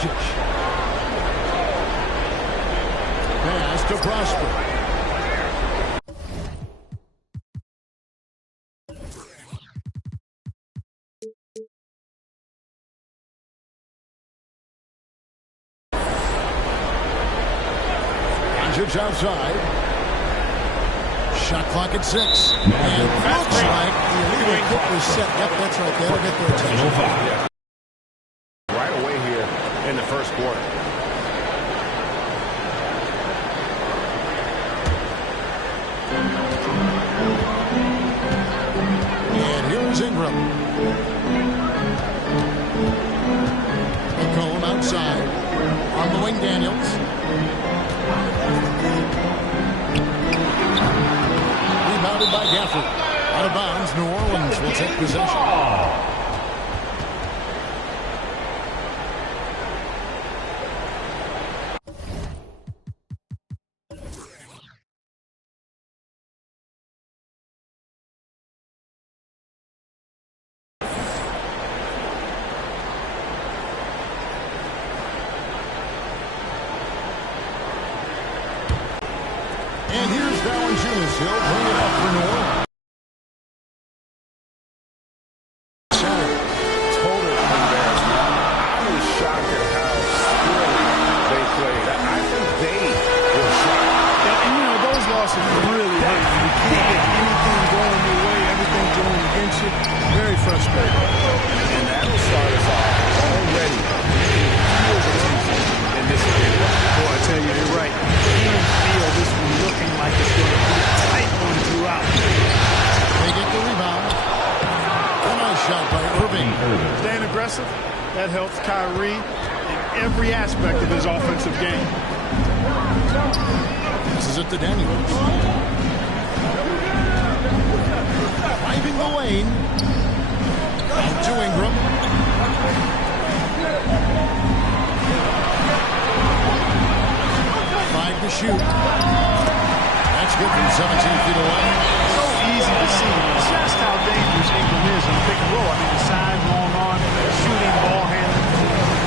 Doncic. Pass to Prosper. Doncic outside. Shot clock at 6. And looks like the illegal kick was set. Yep, that's right. That'll get their attention. Right away here in the first quarter. And here's Ingram. McComb outside. On the wing, Daniels. Rebounded by Gafford. Out of bounds, New Orleans will take possession. And here's Valanciunas. He'll bring it up for New Orleans. Total embarrassment. I was shocked at how poorly they played. I think they were shocked. And you know, those losses really hurt you. You can't get anything going your way. Everything's going against you. Very frustrating. And that'll start us off already. Feel the tension in this game. Boy, I tell you, you're right. You can feel this one looking like it's going to be a tight one throughout. They get the rebound. A nice shot by Irving. Staying aggressive, that helps Kyrie in every aspect of his offensive game. Passes it to Daniels. Driving the lane. Out to Ingram. Five to shoot. That's good from 17 feet away. So easy to see just how dangerous Ingram is in the pick and roll. I mean, the size long on, shooting, ball handling.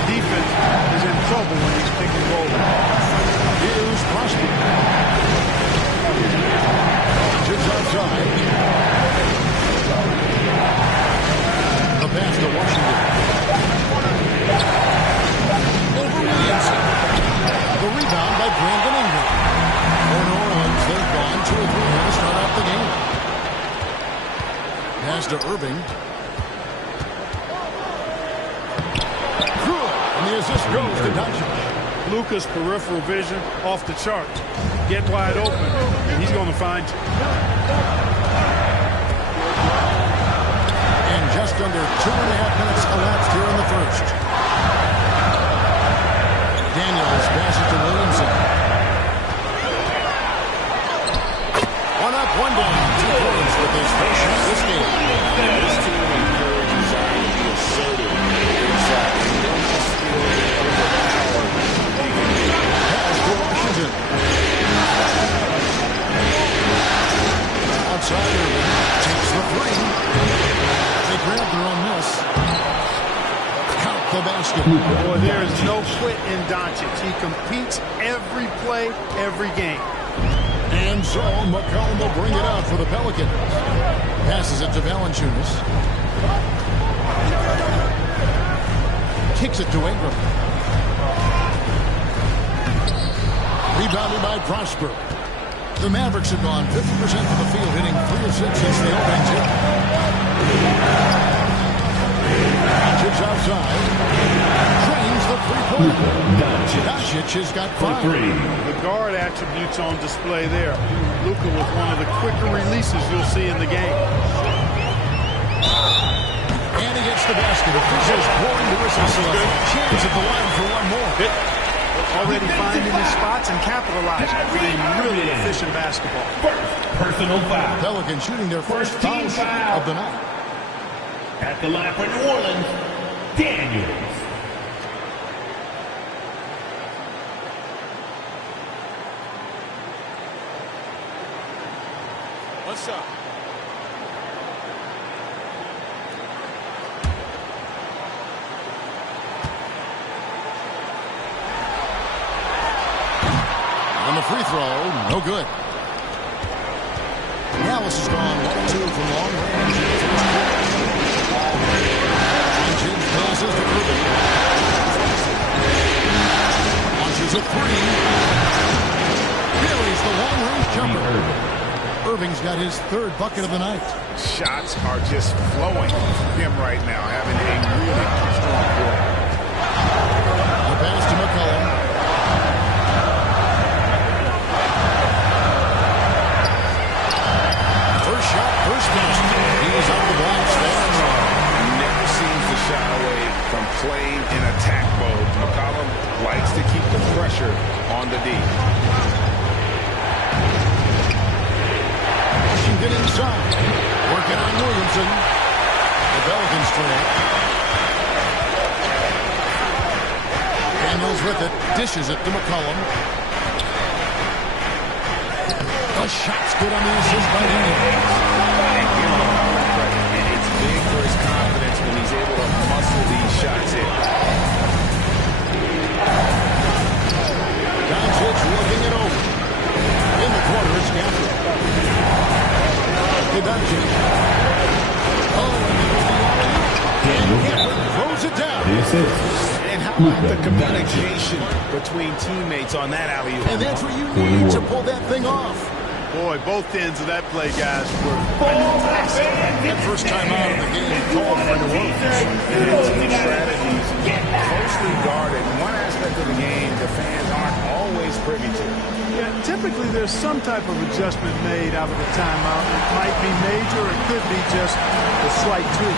Defense is in trouble when he's pick and roll. Here's Prosper. Just outside. The pass to Washington. Over Williamson. The rebound by Brandon Ingram. For New Orleans, they've gone 2 or 3 to start out the game. Pass to Irving. And the assist goes to Doncic. Luka's peripheral vision off the charts. Get wide open, and he's going to find you. And just under 2.5 minutes elapsed here in the first. Daniels passes to Williamson. One up, one down. 2 points with his first shot this game. This team encourages Zion to be assertive inside. They don't just feel overpowered. Pass to Washington. Outside Irving takes the 3. They grab their own miss. Count the basket. Boy, there is no quit in Doncic. He competes every play, every game. And so McCollum will bring it out for the Pelicans. Passes it to Valanciunas. Kicks it to Ingram. Rebounded by Prosper. The Mavericks have gone 50% of the field, hitting 3 of 6 since the opening tip. Doncic outside. Drains the three-pointer. Doncic has got 5. The guard attributes on display there. Luka with one of the quicker releases you'll see in the game. And he gets the basket. Officials blowing the whistle, so a chance at the line for one more. Already finding his spots and capitalizing. Playing really efficient basketball. Personal foul. Pelicans shooting their first foul shot of the night. At the line for New Orleans, Daniels. What's up? free throw, no good. Dallas has gone 1-2 from long range. Sanchez passes to Irving. Launches a three. Buries the long-range jumper. Irving's got his third bucket of the night. Shots are just flowing from him right now, having a really strong quarter. The pass to McCollum. First shot, first basket. He's on the block, standing wrong. Never seems to shy away from playing in attack mode. McCollum likes to keep the pressure on the D. Washington inside. Working on Williamson. The Pelicans trail. Daniels with it. Dishes it to McCollum. The shot's good on the assist by Daniels. It's big for his confidence when he's able to muscle these shots in. Doncic looking it over. In the corner, it's Gafford. To Doncic. Oh, and there's the alley-oop. And Gafford throws it down. And how about the communication between teammates on that alley-oop? And that's what you need to pull that thing off. Boy, both ends of that play, guys, were fantastic. That first time out of the game called for New Orleans. Team strategies closely guarded. One aspect of the game the fans aren't always privy to. Yeah, typically there's some type of adjustment made out of the timeout. It might be major, or it could be just a slight tweak.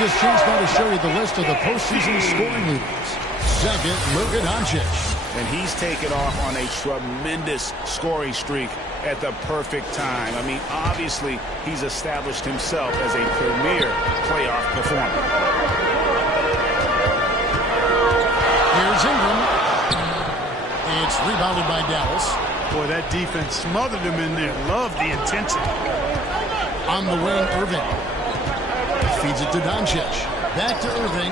This chance now to show you the list of the postseason scoring leaders. Second, Luka Doncic. And he's taken off on a tremendous scoring streak at the perfect time. I mean, obviously, he's established himself as a premier playoff performer. Here's Ingram. It's rebounded by Dallas. Boy, that defense smothered him in there. Love the intensity. On the wing, Irving. Feeds it to Doncic. Back to Irving.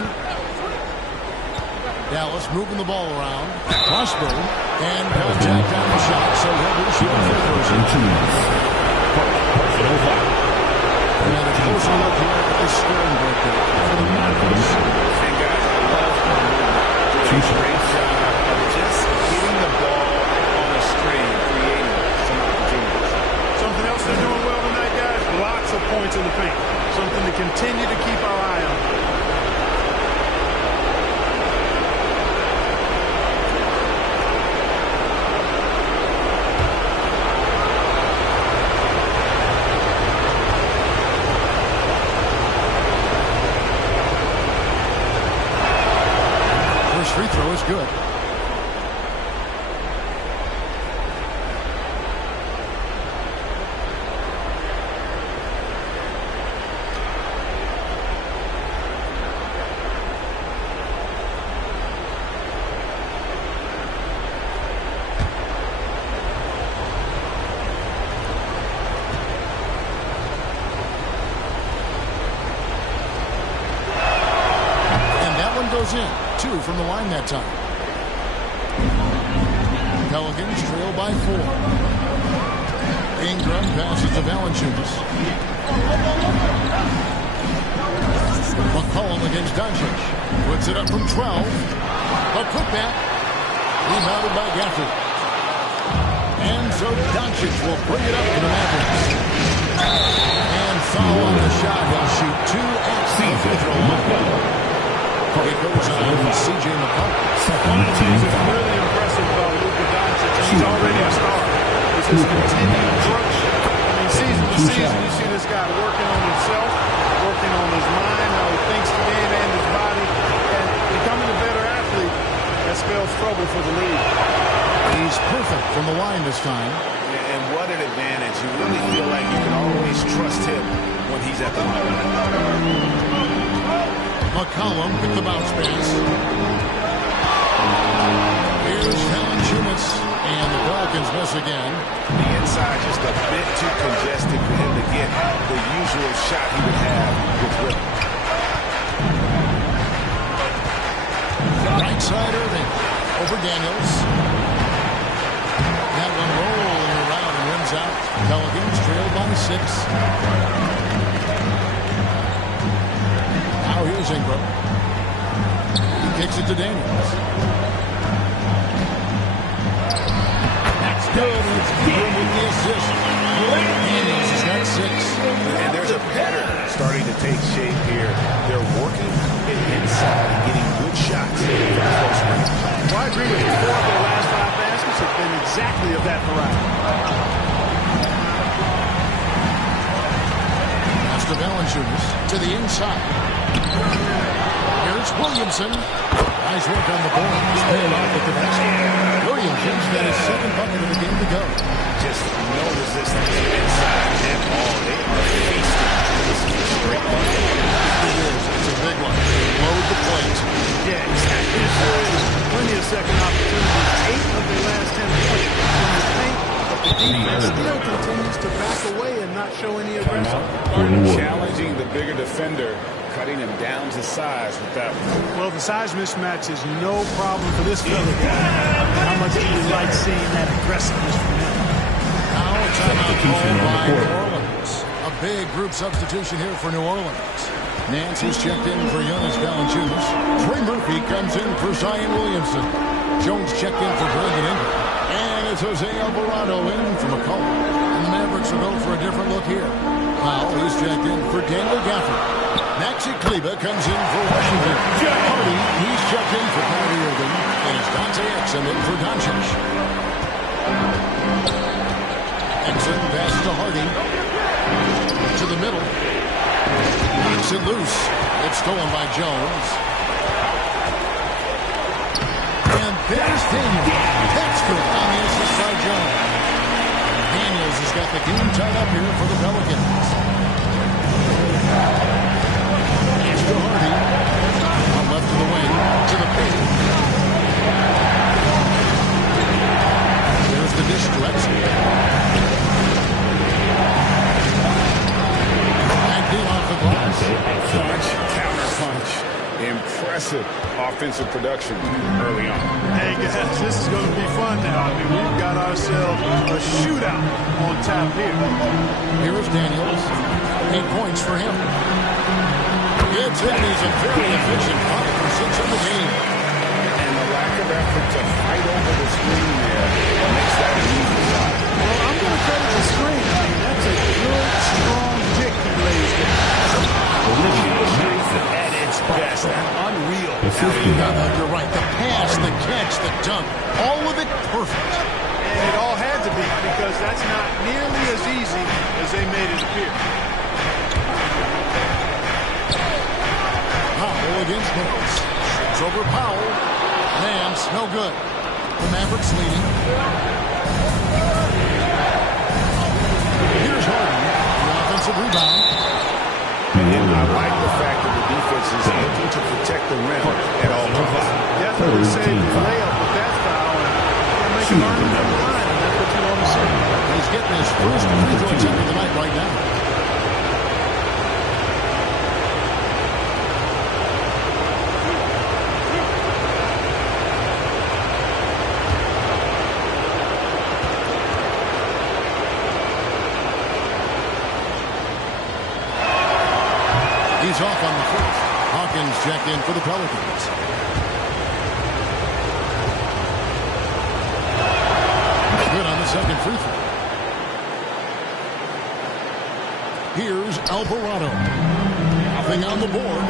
Dallas moving the ball around. Prosper. And contact on the shot. So he'll be shooting for the first. And a closer look here at the scoring breakdown for the Mavericks. And guys, I love the movement. Doing a great job of just hitting the ball on a string, creating some opportunities. Something else they're doing well tonight, guys. Lots of points in the paint. Something to continue to keep our eye on. First free throw is good. Goes in. 2 from the line that time. Pelicans trail by 4. Ingram passes to Valanciunas. McCollum against Doncic. Puts it up from 12. The putback. Rebounded by Gafford. And so Doncic will bring it up to the Mavericks. And foul on the shot. He'll shoot 2 at the free throw line. It goes on C.J. McCollum. One of the things that's really impressive about Luka Doncic, and he's already a star, is his continued approach. I mean, season to season, you see this guy working on himself, working on his mind, how he thinks the game and his body, and becoming a better athlete. That spells trouble for the league. He's perfect from the line this time. And what an advantage. You really feel like you can always trust him when he's at the line. McCollum with the bounce pass. Here's Valanciunas, and the Pelicans miss again. The inside just a bit too congested for him to get the usual shot he would have with rhythm. Right side Irving over Daniels. That one rolling around and rims out. Pelicans trail by 6. Now here's Ingram. He kicks it to Daniels. That's good. It's Ingram with the assist. Daniels has got 6. And there's a pattern starting to take shape here. They're working it inside and getting good shots from close range. Well, I agree with you. 4 of their last 5 baskets have been exactly of that variety. Pass to Valanciunas to the inside. Here's Williamson. Nice work on the board. He's paying off at the basket. Williamson's got his 2nd bucket of the game to go. Just no resistance inside at all. They are feasting. This is a straight bucket. It is. It's a big one. Load the plate. Yeah, exactly. Plenty of second opportunities. 8 of their last 10 points in the paint, but the defense still continues to back away and not show any aggression. Challenging the bigger defender, cutting him down to size with that one. Well, the size mismatch is no problem for this fella guy. How much do you like seeing that aggressiveness from him? Now a timeout called by New Orleans. A big group substitution here for New Orleans. Nance is checked in for Jonas Valanciunas. Trey Murphy comes in for Zion Williamson. Jones checked in for Brandon Ingram. And it's Jose Alvarado in for McCollum. And the Mavericks will go for a different look here. Powell is checked in for Daniel Gafford. Maxi Kleba comes in for Washington. Hardy, he's checked in for Kyrie Irving. And it's Dante Exum in for Doncic. Exum passes to Hardy. To the middle. Knocks it loose. It's stolen by Jones. And there's Daniels. That's good on the assist by Jones. Daniels has got the game tied up here for the Pelicans. It's to Hardy. From left to the wing. To the paint. There's the dish to Exum. Off the glass. Punch, counter punch. Impressive offensive production early on. Hey guys, this is going to be fun now. I mean, we've got ourselves a shootout on tap here. Here is Daniels. 8 points for him. Gets in. He's a very efficient 5 for 6 in the game. And the lack of effort to fight over the screen there makes that an easy shot. Well, I'm going to credit the screen. I mean, that's a good, strong kick he lays there. At its best, unreal. You're right. The pass, the catch, the dunk, all of it perfect. And it all had to be, because that's not nearly as easy as they made it appear. Powell against Nance. It's over Powell. Nance, no good. The Mavericks leading. Here's Harden. The offensive rebound. I like the fact that the defense is looking to protect the rim at all costs. Definitely saved the layup with that foul. And make him earn it from the line, and that's what you want to see. He's getting his first free throw attempt of the night right now. He's off on the first. Hawkins checked in for the Pelicans. Good on the second free throw. Here's Alvarado. Nothing on the board.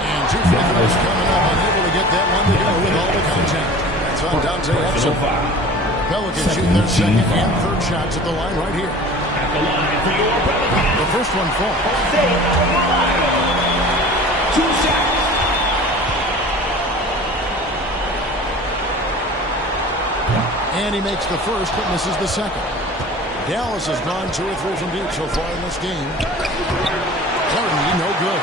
And two free throws coming up. Unable to get that one to go with all the contact. That's on Dante Epson. Pelicans shoot their second and third shots at the line right here. At the line for your Pelicans. The first one falls. 2 shots. And he makes the first but misses the second. Dallas has drawn 2 or 3 from deep so far in this game. Harden, no good.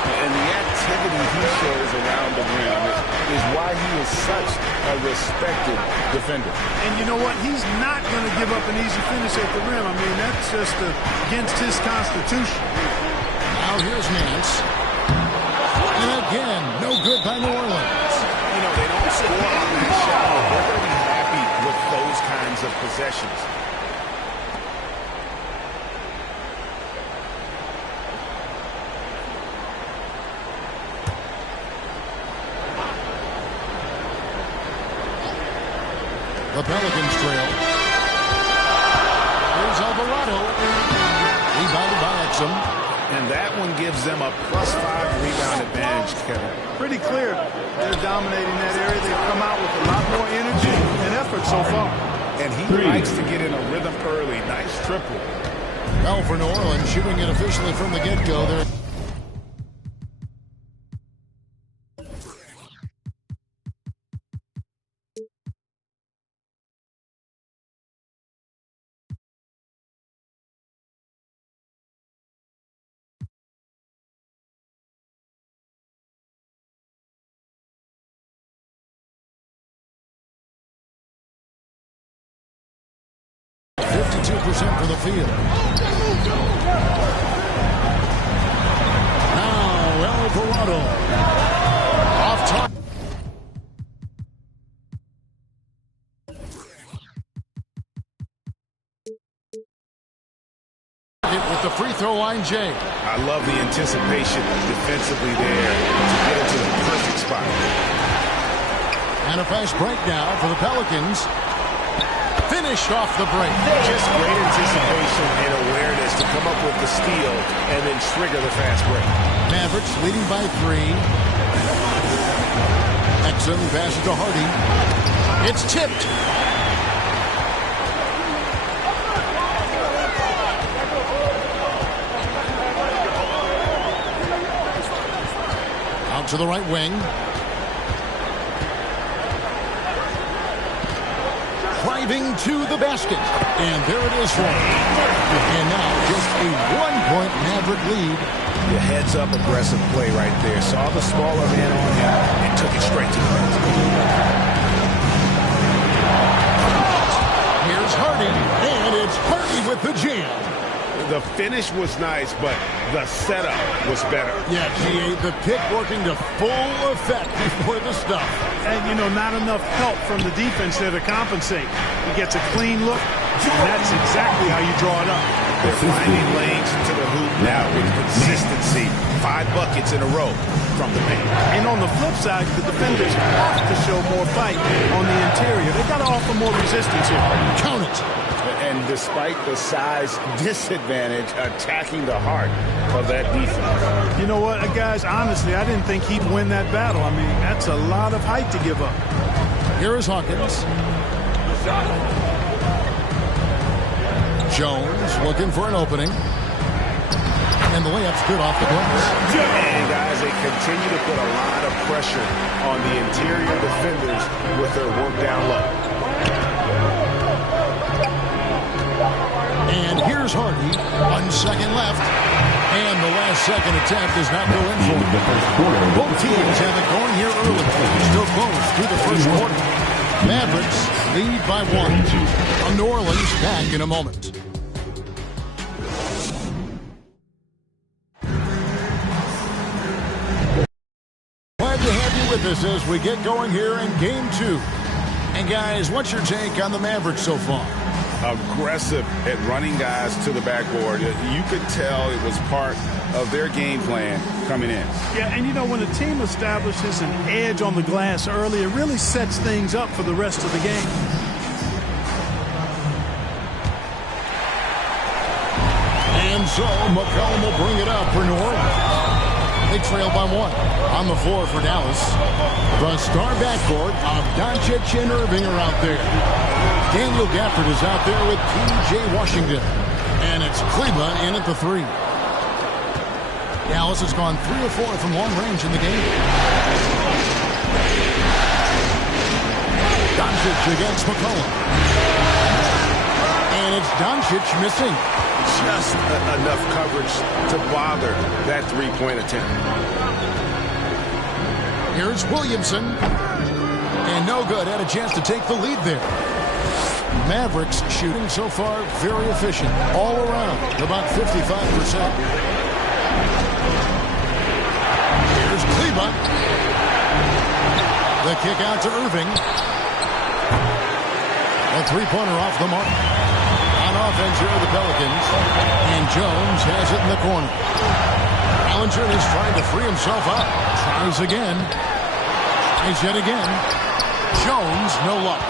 And the activity he shows around the rim is why he is such a respected defender. And you know what? He's not going to give up an easy finish at the rim. I mean, that's just against his constitution. Now here's Nance. And again, no good by New Orleans. You know, they don't score on that shot. They're going to be happy with those kinds of possessions. The Pelicans trail. Here's Alvarado. Rebounded by Exum. And that one gives them a +5 rebound advantage, Kevin. Pretty clear. They're dominating that area. They've come out with a lot more energy and effort so far. And he likes to get in a rhythm early. Nice triple. Well, for New Orleans, shooting it officially from the get-go there. % for the field. Now Alvarado off top. With the free throw line, Jay. I love the anticipation defensively there to get into the perfect spot. And a fast break now for the Pelicans. Finished off the break. Just great anticipation and awareness to come up with the steal and then trigger the fast break. Mavericks leading by 3. Exum passes to Hardy. It's tipped. Out to the right wing. Driving to the basket. And there it is for him. And now just a 1-point Maverick lead. The heads-up aggressive play right there. Saw the smaller man on him and took it straight to the rim. Here's Hardy. And it's Hardy with the jam. The finish was nice, but the setup was better. Yeah, G.A., the pick working to full effect before the stuff. And, you know, not enough help from the defense there to compensate. He gets a clean look, and that's exactly how you draw it up. They're finding lanes to the hoop now with consistency. 5 buckets in a row from the paint. And on the flip side, the defenders have to show more fight on the interior. They've got to offer more resistance here. Count it. And despite the size disadvantage, attacking the heart of that defense. You know what, guys, honestly, I didn't think he'd win that battle. I mean, that's a lot of height to give up. Here is Hawkins. Jones looking for an opening. And the layup's good off the glass. And guys, they continue to put a lot of pressure on the interior defenders with their work down low. And here's Hardy. 1 second left. And the last second attempt does not go in for him. Both teams have it going here early. Still close through the first quarter. Mavericks lead by 1. From New Orleans, back in a moment. Glad to have you with us as we get going here in Game 2. And guys, what's your take on the Mavericks so far? aggressive at running guys to the backboard. You could tell it was part of their game plan coming in. Yeah, and you know, when a team establishes an edge on the glass early, it really sets things up for the rest of the game. And so McCollum will bring it up for New Orleans. They trail by 1. On the floor for Dallas, the star backcourt of Doncic and Irving are out there. Daniel Gafford is out there with P.J. Washington. And it's Kleba in at the 3. Dallas has gone 3 of 4 from long range in the game. Doncic against McCollum. And it's Doncic missing. Just enough coverage to bother that three-point attempt. Here's Williamson. And no good. Had a chance to take the lead there. Mavericks shooting so far very efficient. All around. About 55%. Here's Kleba. The kick out to Irving. A three-pointer off the mark. On offense here are the Pelicans. And Jones has it in the corner. Ballinger is trying to free himself up. Tries again. Tries yet again. Jones, no luck.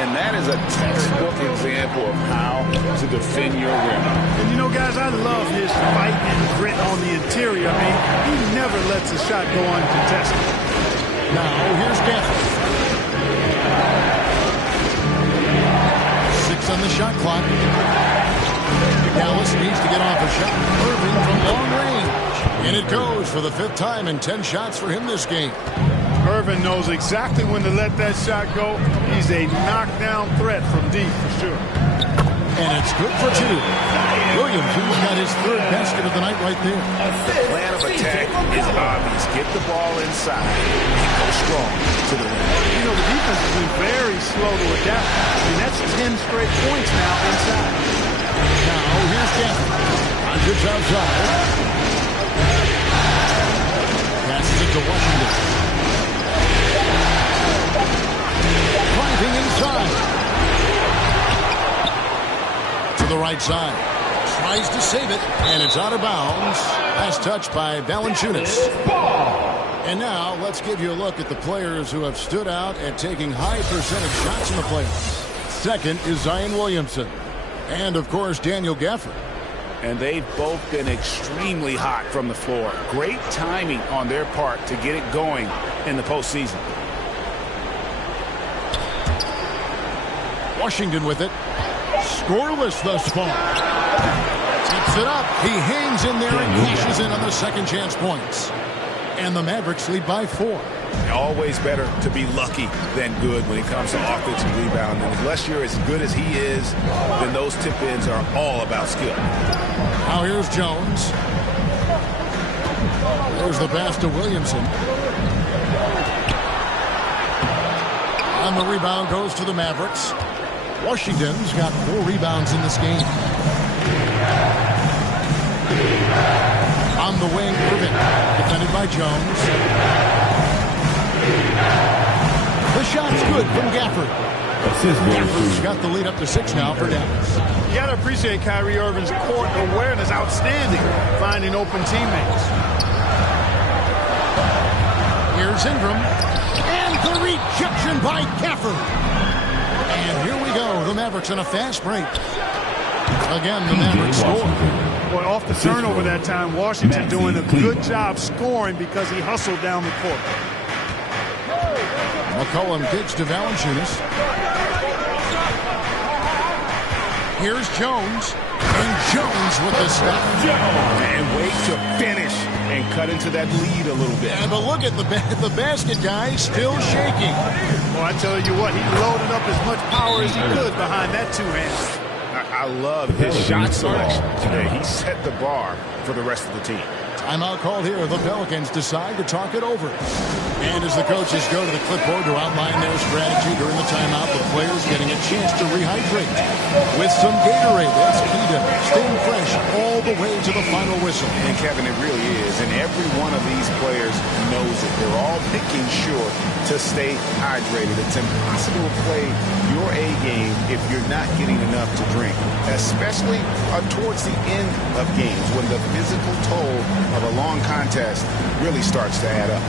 And that is a textbook example of how to defend your rim. And you know, guys, I love his fight and grit on the interior. I mean, he never lets a shot go uncontested. Now, here's Gafford. 6 on the shot clock. Dallas needs to get off a shot. Irving from long range. And it goes for the 5th time in 10 shots for him this game. Irvin knows exactly when to let that shot go. He's a knockdown threat from deep for sure. And it's good for 2. Williamson's got his 3rd basket of the night right there. The plan of attack is obvious. Get the ball inside and go strong to the rim. You know, the defense has been very slow to adapt. I mean, that's 10 straight points now inside. Now, here's Gafford. Doncic outside. Passes it to Washington. Driving inside. To the right side. Tries to save it, and it's out of bounds. Last touch by Valanciunas. And now, let's give you a look at the players who have stood out at taking high percentage shots in the playoffs. Second is Zion Williamson. And, of course, Daniel Gafford. And they've both been extremely hot from the floor. Great timing on their part to get it going in the postseason. Washington with it. Scoreless thus far. Tips it up. He hangs in there and cashes in on the second chance points. And the Mavericks lead by 4. Always better to be lucky than good when it comes to offensive rebounding. Unless you're as good as he is, then those tip-ins are all about skill. Now here's Jones. There's the pass to Williamson. And the rebound goes to the Mavericks. Washington's got 4 rebounds in this game. On the wing, Irving, defended by Jones. The shot's good from Gafford. Gafford's got the lead up to 6 now for Dallas. You got to appreciate Kyrie Irving's court awareness. Outstanding, finding open teammates. Here's Ingram. And the rejection by Gafford. And here we go. The Mavericks on a fast break. Again, the Mavericks score. Boy, off the turnover that time, Washington doing a good job scoring because he hustled down the court. McCollum kicks to Valanciunas. Here's Jones. And Jones with the stop. And wait to finish and cut into that lead a little bit. Yeah, but look at the basket guy still shaking. Well, I tell you what, he loaded up as much power as he could behind that two-hander. I love his shot selection today. He set the bar for the rest of the team. Timeout called here. The Pelicans decide to talk it over. And as the coaches go to the clipboard to outline their strategy during the timeout, the players getting a chance to rehydrate with some Gatorade. That's key to staying fresh all the way to the final whistle. And Kevin, it really is. And every one of these players knows it. They're all making sure to stay hydrated. It's impossible to play your A game if you're not getting enough to drink, especially towards the end of games when the physical toll of a long contest really starts to add up.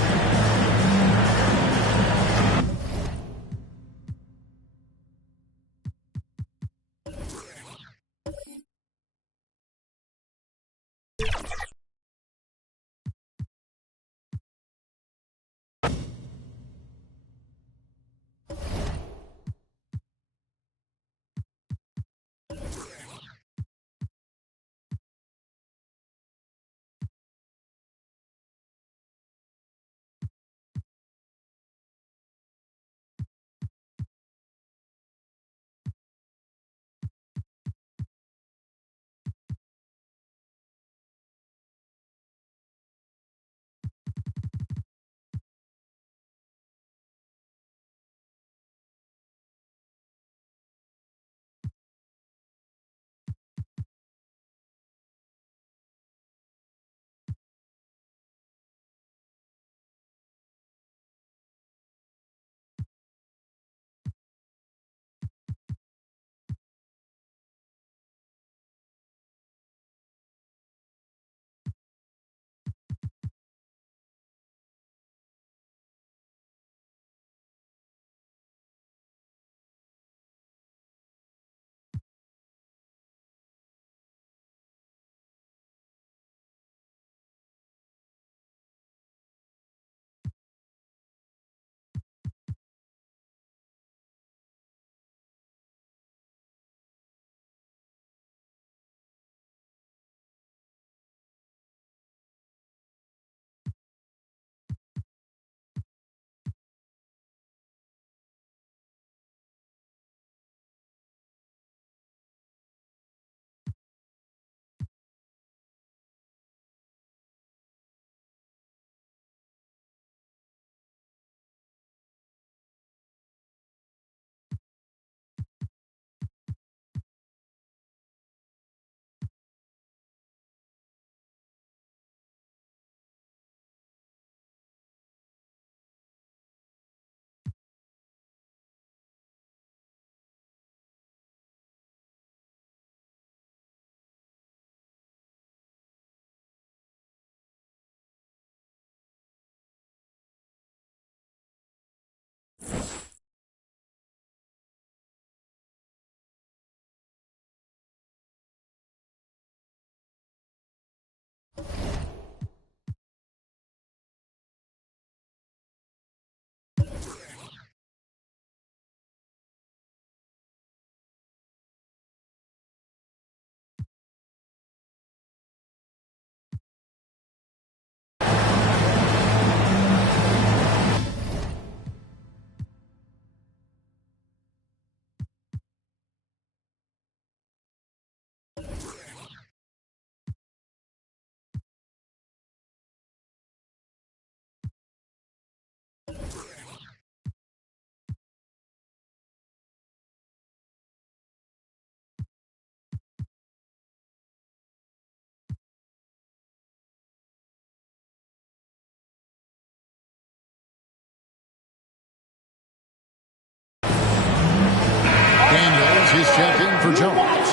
He's checked in for Jones.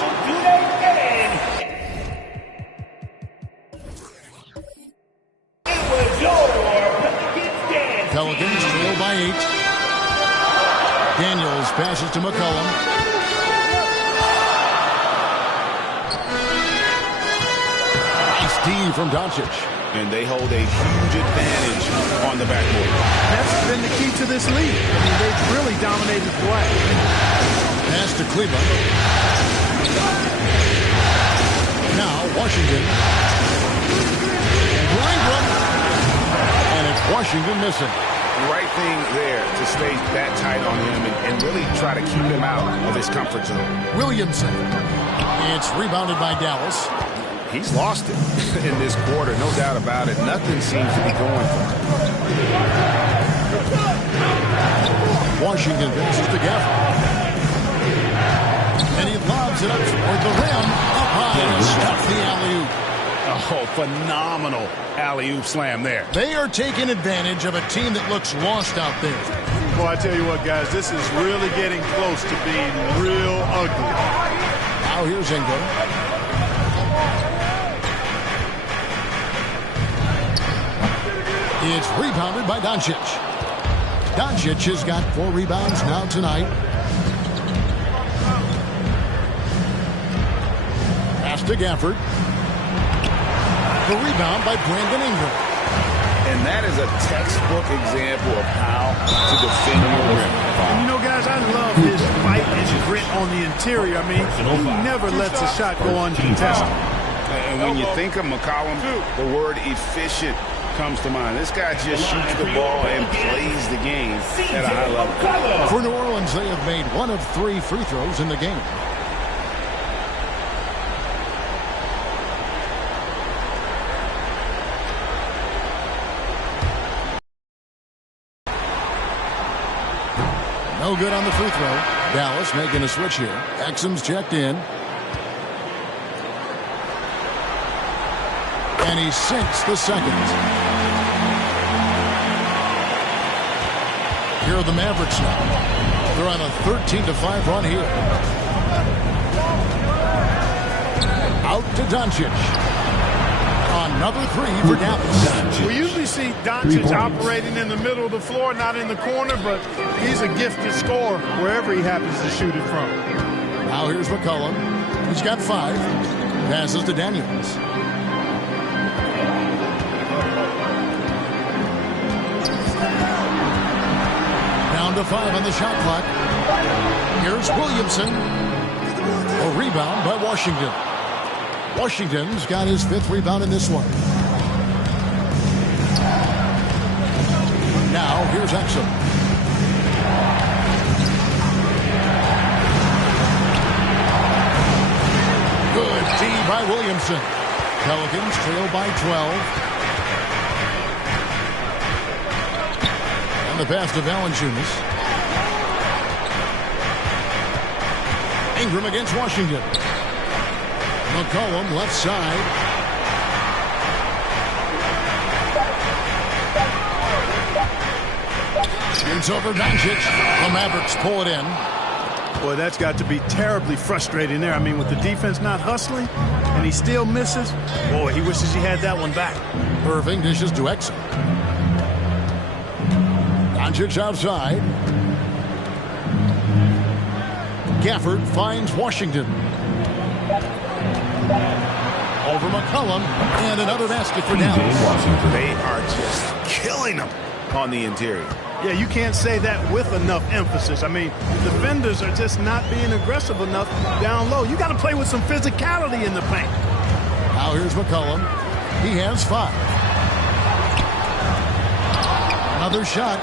Pelicans trail by 8. Daniels passes to McCollum. Nice D from Doncic. And they hold a huge advantage on the backboard. That's been the key to this league. I mean, they've really dominated play. Pass to Cleveland. Now Washington. Ingram. And it's Washington missing. Right thing there to stay that tight on him and really try to keep him out of his comfort zone. Williamson. It's rebounded by Dallas. He's lost it in this quarter, no doubt about it. Nothing seems to be going for him. Washington passes to Gafford. And he lobs it up toward the rim. Up high and stuffs the alley-oop. Oh, phenomenal alley-oop slam there. They are taking advantage of a team that looks lost out there. Well, I tell you what, guys, this is really getting close to being real ugly. Now here's Ingram. It's rebounded by Doncic. Doncic has got 4 rebounds now tonight. Pass to Gafford. The rebound by Brandon Ingram. And that is a textbook example of how to defend your rim. And you know, guys, I love his fight and grit on the interior. I mean, he never lets a shot go uncontested. And when you think of McCollum, the word efficient comes to mind. This guy just shoots the ball and plays the game at a high level. For New Orleans, they have made 1 of 3 free throws in the game. No good on the free throw. Dallas making a switch here. Exum's checked in. And he sinks the second. Here are the Mavericks now. They're on a 13-5 run here. Out to Doncic. Another 3 for Dallas. We usually see Doncic operating in the middle of the floor, not in the corner, but he's a gifted scorer wherever he happens to shoot it from. Now here's McCollum. He's got 5. Passes to Daniels. Down to 5 on the shot clock. Here's Williamson. A rebound by Washington. Washington's got his 5th rebound in this one. Now here's Exum. Good D by Williamson. Pelicans trail by 12. And the pass to Valanciunas. Ingram against Washington. McCollum left side. Shoots over Doncic. The Mavericks pull it in. Boy, that's got to be terribly frustrating there. I mean, with the defense not hustling and he still misses, boy, he wishes he had that one back. Irving dishes to Exum. Doncic outside. Gafford finds Washington. Over McCollum, and another basket for Dallas. They are just killing them on the interior. Yeah, you can't say that with enough emphasis. I mean, defenders are just not being aggressive enough down low. You got to play with some physicality in the paint. Now here's McCollum. He has 5. Another shot.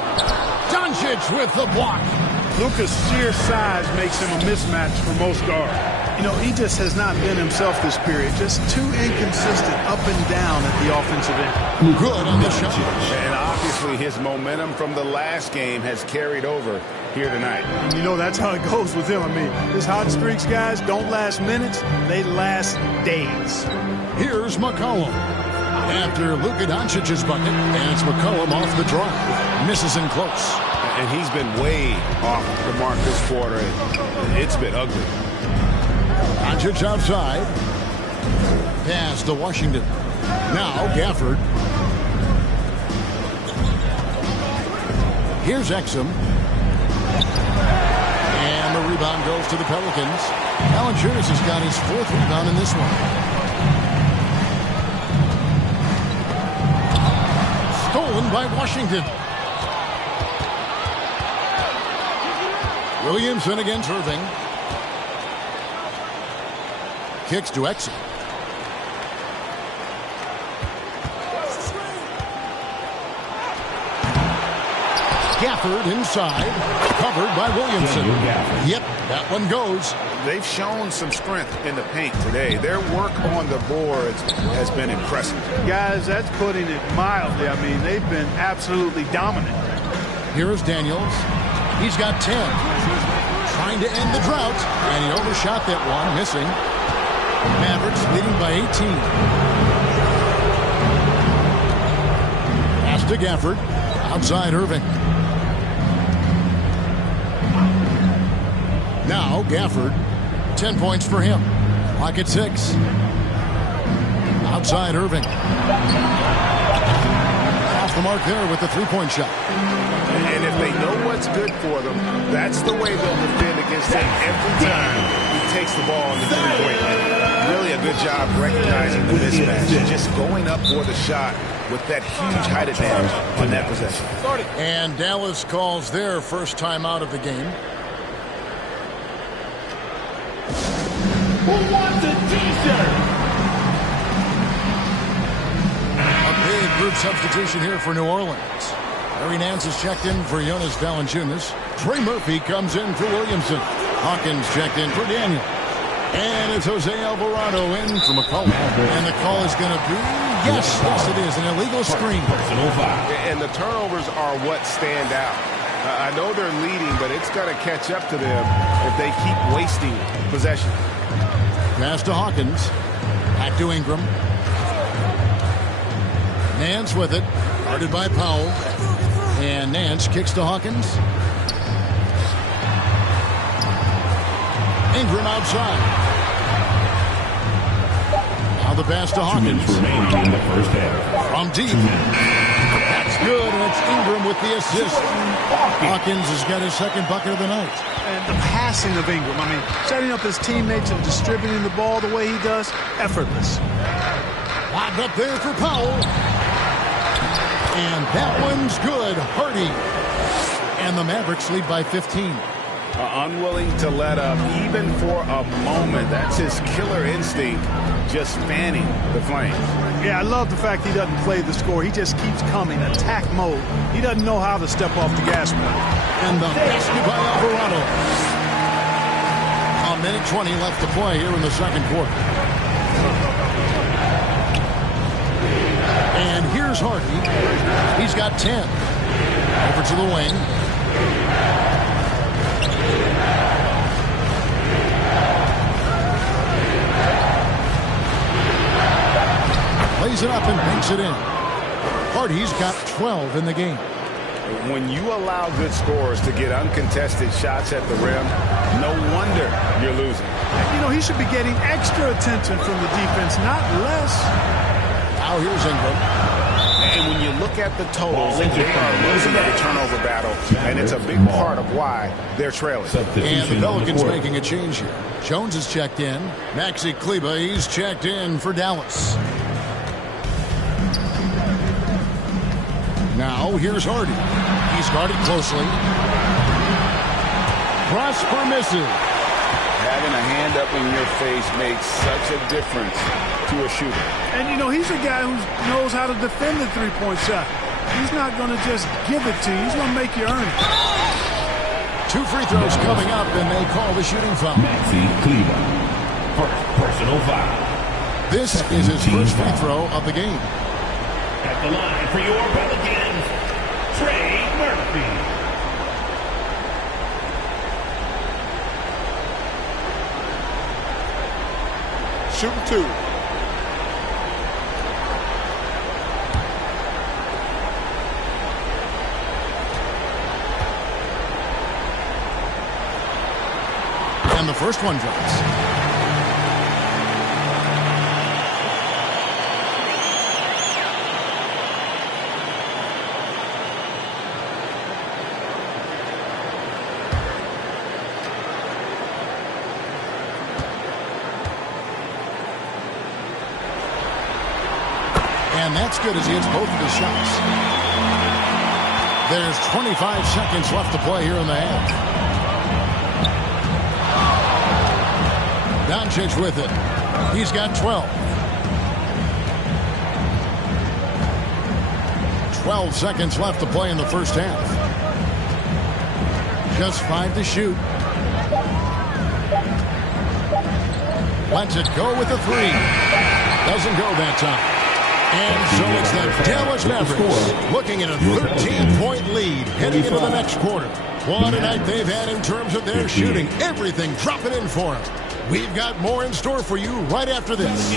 Doncic with the block. Luka's sheer size makes him a mismatch for most guards. You know, he just has not been himself this period. Just too inconsistent up and down at the offensive end. Good on the shot. And obviously his momentum from the last game has carried over here tonight. And you know, that's how it goes with him. I mean, his hot streaks, guys, don't last minutes. They last days. Here's McCollum. After Luka Doncic's bucket, and it's McCollum off the drive. Misses in close. And he's been way off the mark this quarter. It's been ugly. Doncic outside. Pass to Washington. Now Gafford. Here's Exum. And the rebound goes to the Pelicans. Valanciunas has got his 4th rebound in this one. Stolen by Washington. Williamson against Irving. Kicks to Exum. Gafford inside, covered by Williamson. Yep, that one goes. They've shown some strength in the paint today. Their work on the boards has been impressive. Guys, that's putting it mildly. I mean, they've been absolutely dominant. Here is Daniels. He's got 10. Trying to end the drought, and he overshot that one, missing. Mavericks leading by 18. Pass to Gafford. Outside Irving. Now Gafford. 10 points for him. Clock at 6. Outside Irving. Off the mark there with the three-point shot. And if they know what's good for them, that's the way they'll defend against him every time he takes the ball in the three-point line. Really a good job recognizing the mismatch. Just going up for the shot with that huge height advantage on that possession. And Dallas calls their first time out of the game. Who wants a t-shirt? A big group substitution here for New Orleans. Larry Nance is checked in for Jonas Valanciunas. Trey Murphy comes in for Williamson. Hawkins checked in for Daniel. And it's Jose Alvarado in for McCollum. And the call is going to be, yes, it is, an illegal screen. And the turnovers are what stand out. I know they're leading, but it's going to catch up to them if they keep wasting possession. Pass to Hawkins. Back to Ingram. Nance with it. Guarded by Powell. And Nance kicks to Hawkins. Ingram outside. Now the pass to Hawkins. In the first half. From deep. That's good, and it's Ingram with the assist. Hawkins has got his second bucket of the night. And the passing of Ingram, I mean, setting up his teammates and distributing the ball the way he does, effortless. Lobbed up there for Powell. And that one's good. Hardy. And the Mavericks lead by 15. Unwilling to let up even for a moment. That's his killer instinct, just fanning the flames. Yeah, I love the fact he doesn't play the score. He just keeps coming, attack mode. He doesn't know how to step off the gas pedal. And the basket by Alvarado. A minute 20 left to play here in the second quarter. And here's Hardy. He's got 10. Over to the wing. Plays it up and banks it in. Hardy's got 12 in the game. When you allow good scorers to get uncontested shots at the rim, no wonder you're losing. You know, he should be getting extra attention from the defense, not less. Now here's Ingram. And when you look at the totals, they are losing the turnover battle, and it's a big part of why they're trailing. And the Pelicans making a change here. Jones is checked in. Maxi Kleba, he's checked in for Dallas. Now here's Hardy. He's guarded closely. Prosper misses. Having a hand up in your face makes such a difference to a shooter. And, you know, he's a guy who knows how to defend the three-point shot. He's not going to just give it to you. He's going to make you earn it. 2 free throws coming up, and they call the shooting foul. Maxi Kleba. First personal foul. This is his first free throw of the game. At the line for your Pelicans, Trey Murphy. Shooting 2. And the first one drops. And that's good as he hits both of his shots. There's 25 seconds left to play here in the half. Doncic with it. He's got 12. 12 seconds left to play in the first half. Just 5 to shoot. Lets it go with the 3. Doesn't go that time. And so it's the Dallas Mavericks looking at a 13-point lead heading into the next quarter. What a night they've had in terms of their shooting. Everything dropping in for them. We've got more in store for you right after this.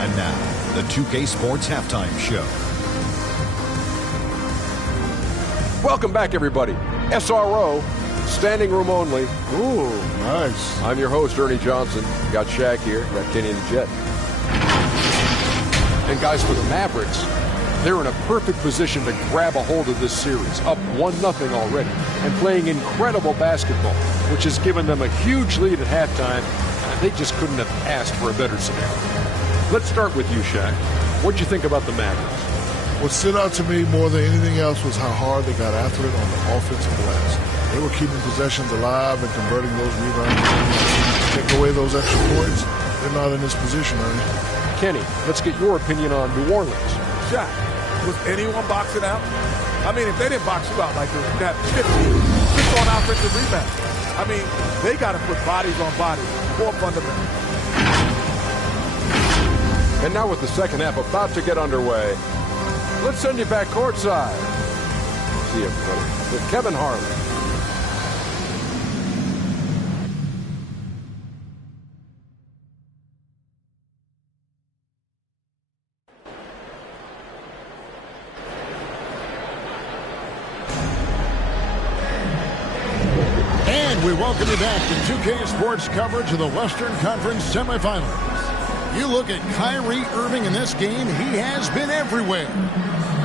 And now, the 2K Sports Halftime Show. Welcome back, everybody. SRO, standing room only. Ooh, nice. I'm your host, Ernie Johnson. Got Shaq here. Got Kenny and the Jet. And guys, for the Mavericks, they're in a perfect position to grab a hold of this series, up 1-0 already, and playing incredible basketball, which has given them a huge lead at halftime, and they just couldn't have asked for a better scenario. Let's start with you, Shaq. What'd you think about the Mavericks? What stood out to me more than anything else was how hard they got after it on the offensive glass. They were keeping possessions alive and converting those rebounds. Take away those extra points, they're not in this position, Ernie. Kenny, let's get your opinion on New Orleans. Shot. Was anyone boxing out? I mean, if they didn't box you out like this, you got 50 just on offensive rebounds. I mean, they got to put bodies on bodies, more fundamental. And now with the second half about to get underway, let's send you back courtside. See everybody with Kevin Harlan. We welcome you back to 2K Sports coverage of the Western Conference semifinals. You look at Kyrie Irving in this game, he has been everywhere.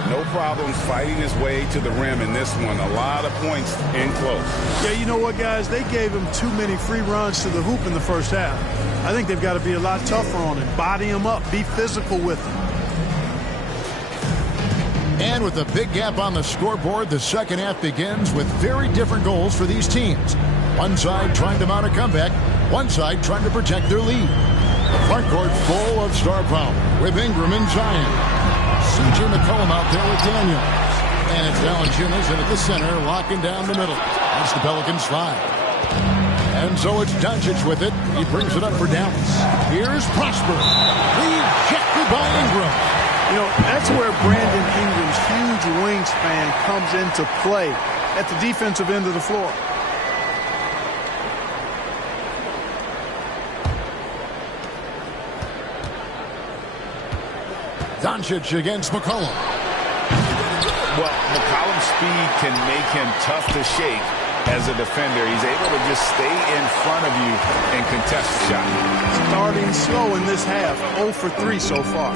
No problems fighting his way to the rim in this one. A lot of points in close. Yeah, you know what, guys? They gave him too many free runs to the hoop in the first half. I think they've got to be a lot tougher on him. Body him up. Be physical with him. And with a big gap on the scoreboard, the second half begins with very different goals for these teams. One side trying to mount a comeback, one side trying to protect their lead. The front court full of star power with Ingram and Zion. C.J. McCollum out there with Daniels. And it's Valanciunas in at the center, locking down the middle. That's the Pelicans 5. And so it's Doncic with it. He brings it up for Dallas. Here's Prosper. Rejected by Ingram. You know, that's where Brandon Ingram's huge wingspan comes into play at the defensive end of the floor. Doncic against McCollum. Well, McCollum's speed can make him tough to shake as a defender. He's able to just stay in front of you and contest the shot. Starting slow in this half, 0 for 3 so far.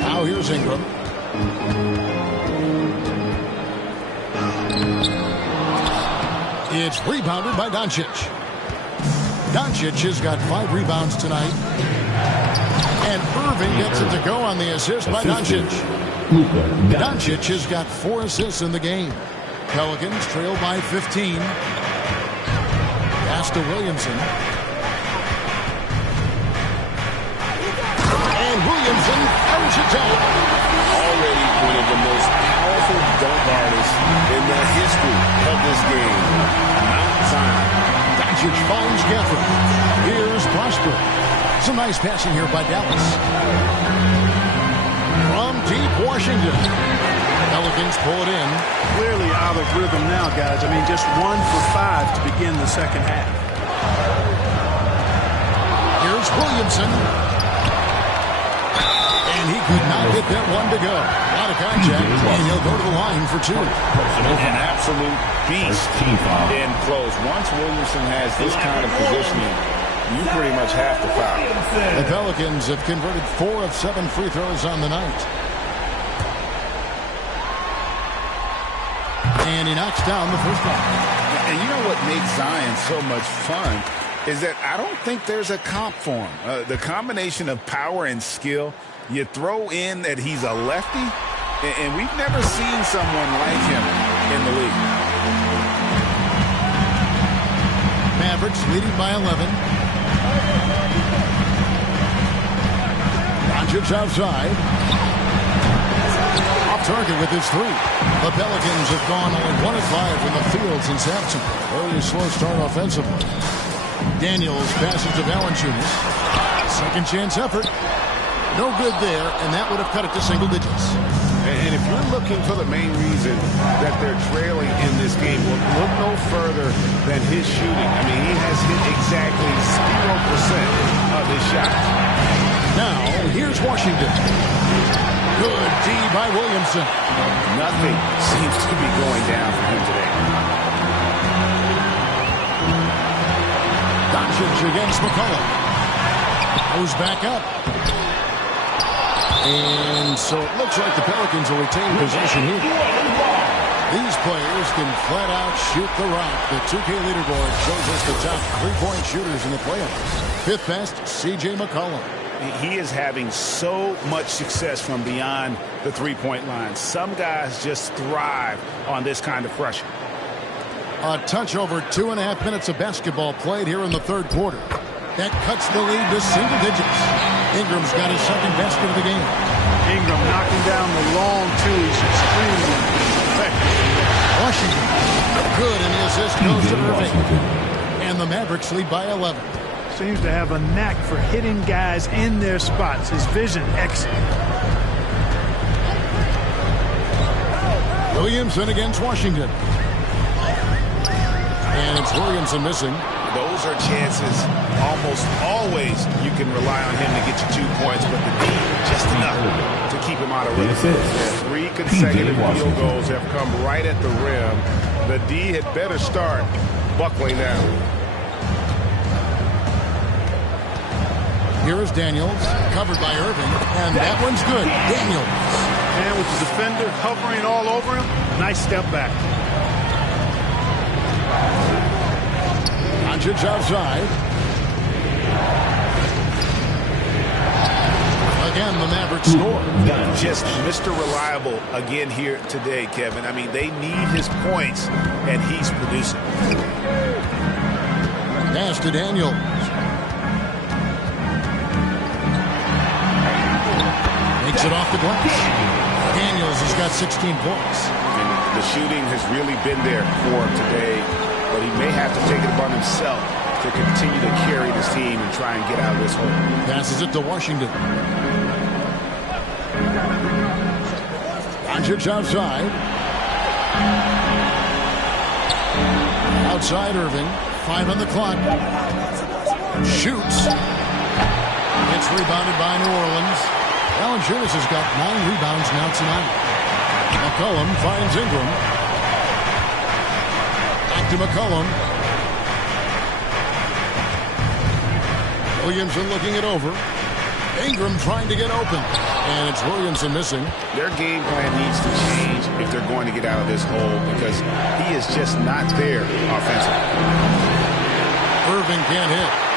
Now here's Ingram. It's rebounded by Doncic. Doncic has got 5 rebounds tonight. And Irving gets it to go on the assist by Doncic. Doncic has got 4 assists in the game. Pelicans trail by 15. Pass to Williamson. And Williamson comes it down. Already one of the most powerful dunk artists in the history of this game. Mount Zion. Doncic finds Gafford. Here's Prosper. Some nice passing here by Dallas. From deep Washington. Pelicans pull it in. Clearly out of rhythm now, guys. I mean, just 1 for 5 to begin the second half. Here's Williamson. And he could not get that one to go. Out of contact, and he'll go to the line for 2. An absolute beast in close. Once Williamson has this kind of positioning, you pretty much have to foul. The Pelicans have converted 4 of 7 free throws on the night. And he knocks down the first one. And you know what makes Zion so much fun is that I don't think there's a comp for him. The combination of power and skill, you throw in that he's a lefty, and we've never seen someone like him in the league. Mavericks leading by 11. Doncic outside. Off target with his three. The Pelicans have gone only 1 of 5 from the field since halftime. Very slow start offensively. Daniels passes to Valanciunas. Second chance effort. No good there, and that would have cut it to single digits. And if you're looking for the main reason that they're trailing in this game, well, look no further than his shooting. I mean, he has hit exactly 0% of his shots. Now, here's Washington. Good D by Williamson. Nothing seems to be going down for him today. Doncic against McCollum. Goes back up. And so it looks like the Pelicans will retain possession here. These players can flat out shoot the rock. The 2K leaderboard shows us the top three-point shooters in the playoffs. Fifth best, C.J. McCollum. He is having so much success from beyond the three-point line. Some guys just thrive on this kind of pressure. A touch over 2.5 minutes of basketball played here in the third quarter. That cuts the lead to single digits. Ingram's got his second basket of the game. Ingram knocking down the long twos, extremely effective. Washington, good, and the assist goes to Irving. And the Mavericks lead by 11. Seems to have a knack for hitting guys in their spots. His vision, excellent. Williamson against Washington. And it's Williamson missing. Those are chances almost always you can rely on him to get you 2 points, but the D just enough to keep him out of rhythm. 3 consecutive field goals have come right at the rim. The D had better start buckling down. Here is Daniels, covered by Irving, and that one's good. Daniels. And with the defender hovering all over him, nice step back. Doncic outside. Again, the Mavericks score. Just Mr. Reliable again here today, Kevin. I mean, they need his points, and he's producing. Pass to Daniels. Makes it off the glass. Daniels has got 16 points. And the shooting has really been there for him today, but he may have to take it upon himself to continue to carry this team and try and get out of this hole. Passes it to Washington. Doncic outside. Outside Irving. 5 on the clock. Shoots. It's rebounded by New Orleans. Valanciunas has got 9 rebounds now tonight. McCollum finds Ingram. Back to McCollum. Williamson looking it over. Ingram trying to get open. And it's Williamson missing. Their game plan needs to change if they're going to get out of this hole because he is just not there offensively. Irving can't hit.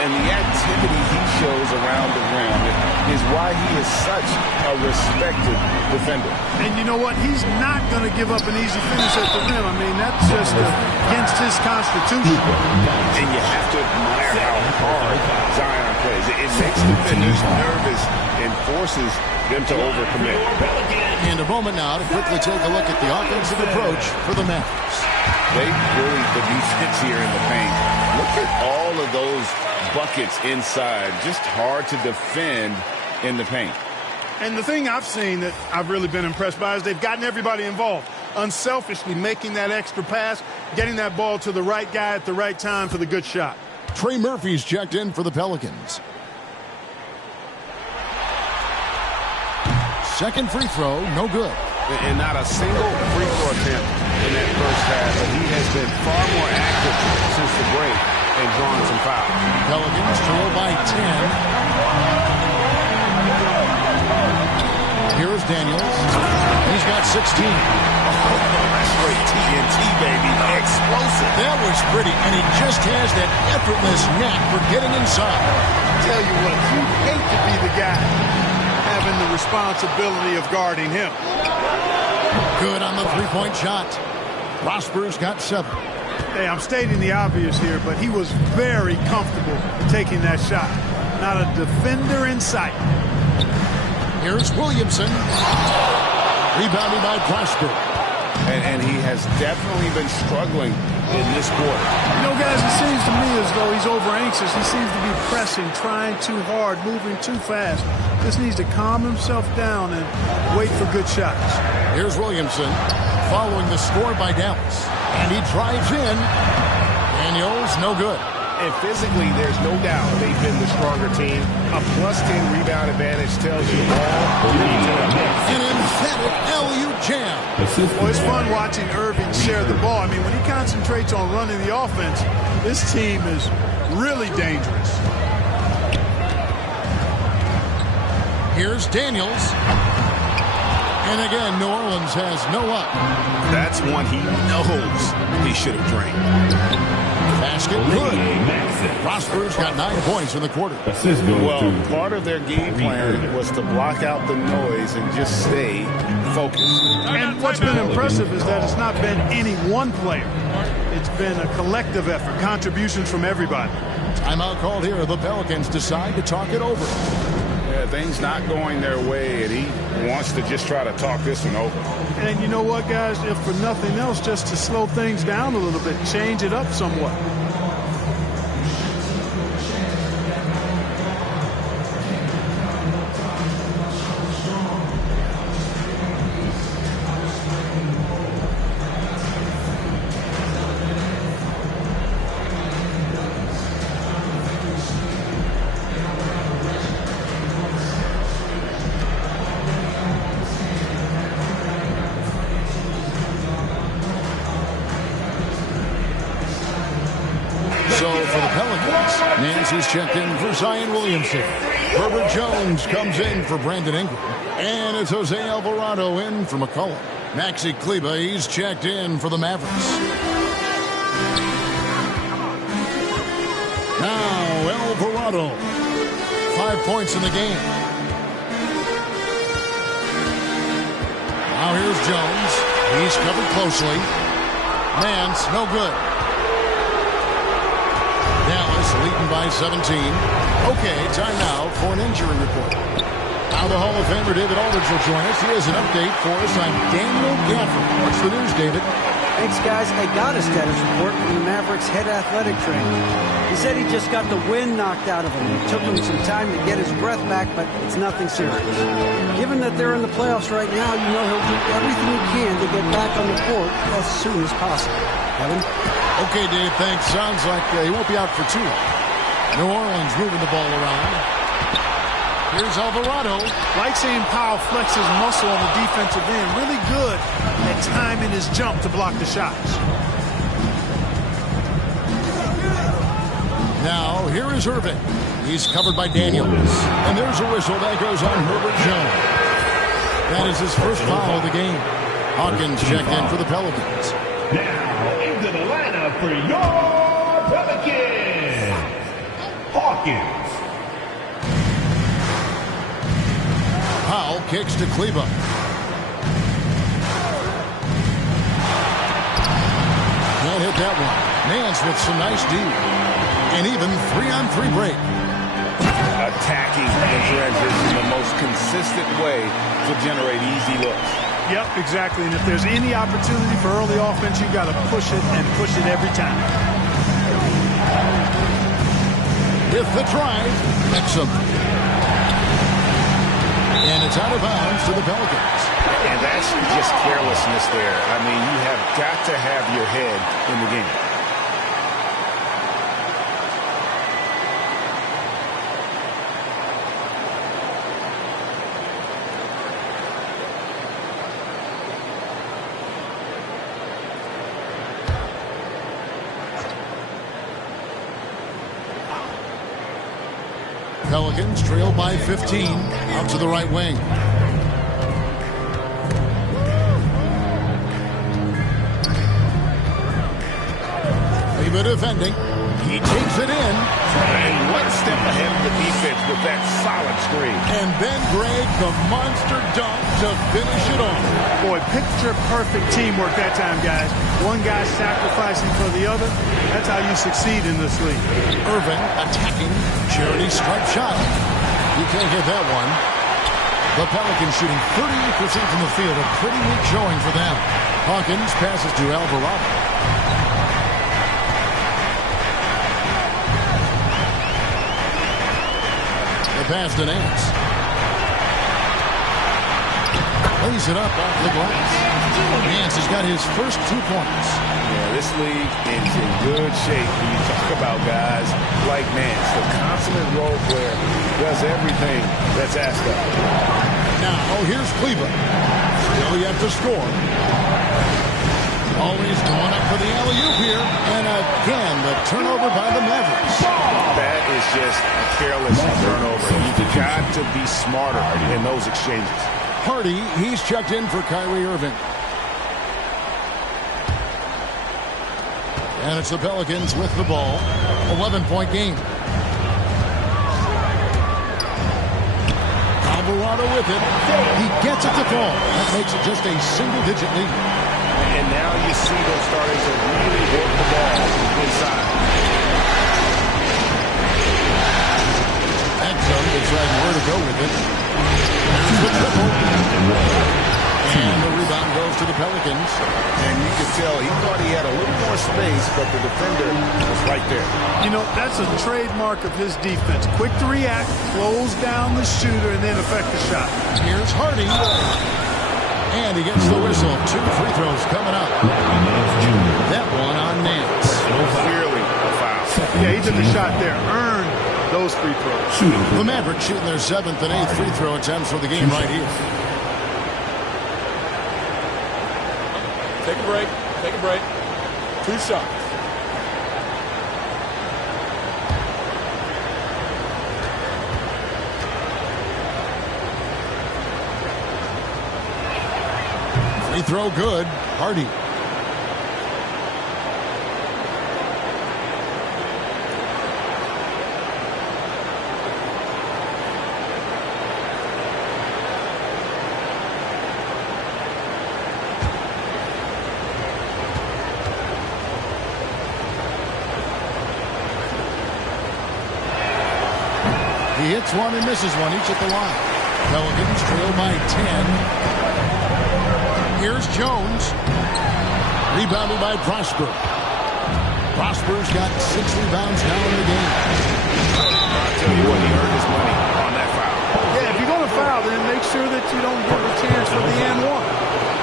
And the activity he shows around the rim is why he is such a respected defender. And you know what? He's not going to give up an easy finish at the rim. I mean, that's just against his constitution. And you have to admire how hard Zion plays. It makes defenders nervous and forces them to overcommit. And a moment now to quickly take a look at the offensive approach for the Mavericks. They bullied the defense here in the paint. Look at all of those buckets inside. Just hard to defend in the paint. And the thing I've seen that I've really been impressed by is they've gotten everybody involved. Unselfishly making that extra pass, getting that ball to the right guy at the right time for the good shot. Trey Murphy's checked in for the Pelicans. Second free throw, no good. And not a single free throw attempt in that first half. But he has been far more active since the break and drawn some fouls. Pelicans trail by 10. Here's Daniels. He's got 16. Straight TNT, baby. Explosive. That was pretty, and he just has that effortless knack for getting inside. Tell you what, you'd hate to be the guy having the responsibility of guarding him. Good on the three-point shot. Prosper's got 7. Hey, I'm stating the obvious here, but he was very comfortable taking that shot. Not a defender in sight. Here's Williamson. Rebounded by Prosper. And he has definitely been struggling in this quarter. You know, guys, it seems to me as though he's over anxious. He seems to be pressing, trying too hard, moving too fast. Just needs to calm himself down and wait for good shots. Here's Williamson following the score by Dallas. And he drives in. Daniels, no good. And physically, there's no doubt they've been the stronger team. A +10 rebound advantage tells you all. An emphatic LU jam. Well, it's fun watching Irving share the ball. I mean, when he concentrates on running the offense, this team is really dangerous. Here's Daniels. And again, New Orleans has no up. That's one he knows he should have drained. Basket good. Prosper's got 9 points in the quarter. Well, part of their game plan was to block out the noise and just stay focused. And what's been impressive is that it's not been any one player. It's been a collective effort, contributions from everybody. Timeout called here. The Pelicans decide to talk it over. Yeah, things not going their way, and he wants to just try to talk this one over. And you know what, guys? If for nothing else, just to slow things down a little bit, change it up somewhat. So for the Pelicans, Nancy's checked in for Zion Williamson. Herbert Jones comes in for Brandon Ingram. And it's Jose Alvarado in for McCollum. Maxi Kleber, he's checked in for the Mavericks. Now Alvarado. 5 points in the game. Now here's Jones. He's covered closely. Nance, no good. Dallas leading by 17. Okay, time now for an injury report. Now the Hall of Famer David Aldridge will join us. He has an update for us. I'm Daniel Gafford. What's the news, David? Thanks, guys. I got a status report from the Mavericks head athletic trainer. He said he just got the wind knocked out of him. It took him some time to get his breath back, but it's nothing serious. Given that they're in the playoffs right now, you know he'll do everything he can to get back on the court as soon as possible. Kevin? Okay, Dave, thanks. Sounds like he won't be out for too long. New Orleans moving the ball around. Here's Alvarado. Like seeing Powell flex his muscle on the defensive end. Really good at timing his jump to block the shots. Now, here is Irving. He's covered by Daniels. And there's a whistle that goes on Herbert Jones. That is his first foul of the game. Hawkins checked in for the Pelicans. Now into the lineup for your Pelicans, Hawkins. Powell kicks to Kleber. Can't hit that one. Nance with some nice D. And even 3-on-3 break. Attacking the trenches in the most consistent way to generate easy looks. Yep, exactly. And if there's any opportunity for early offense, you got to push it and push it every time. With the drive, Exum. And it's out of bounds to the Pelicans. And that's just carelessness there. I mean, you have got to have your head in the game. Pelicans trail by 15 out to the right wing. Kleber defending. He takes it in. And one step ahead of the defense with that solid screen. And then Greg, the monster dunk to finish it off. Boy, picture perfect teamwork that time, guys. One guy sacrificing for the other. That's how you succeed in this league. Irving attacking. Charity stripe shot. You can't hit that one. The Pelicans shooting 38% from the field. A pretty weak showing for them. Hawkins passes to Alvarado. The pass to Nance. Lays it up off the glass. Nance has got his first 2 points. Yeah, this league is in good shape when you talk about guys like Nance. The consummate role player does everything that's asked of him. Now, here's Cleveland. Still yet to score. Always going up for the alley-oop here. And again, the turnover by the Mavericks. That is just a careless turnover. You've got to be smarter in those exchanges. Hardy, he's checked in for Kyrie Irving. And it's the Pelicans with the ball. 11-point game. Alvarado with it. He gets it to fall. That makes it just a single-digit lead. And now you see them starting to really work the ball inside. Exum deciding where to go with it. There's the triple. And the rebound goes to the Pelicans. And you can tell he thought he had a little more space, but the defender was right there. You know, that's a trademark of his defense. Quick to react, close down the shooter, and then affect the shot. Here's Hardy. And he gets the whistle. 2 free throws coming up. That one on Nance. Clearly a foul. Yeah, he took the shot there. Earned those free throws. The Mavericks shooting their 7th and 8th free throw attempts for the game right here. Take a break. Take a break. 2 shots. Free throw good. Hardy. He hits one and misses one, each at the line. Pelicans trail by 10. Here's Jones. Rebounded by Prosper. Prosper's got 6 rebounds now in the game. I'll tell you what, he earned his money on that foul. Yeah, if you're going to foul, then make sure that you don't give a chance for the and one.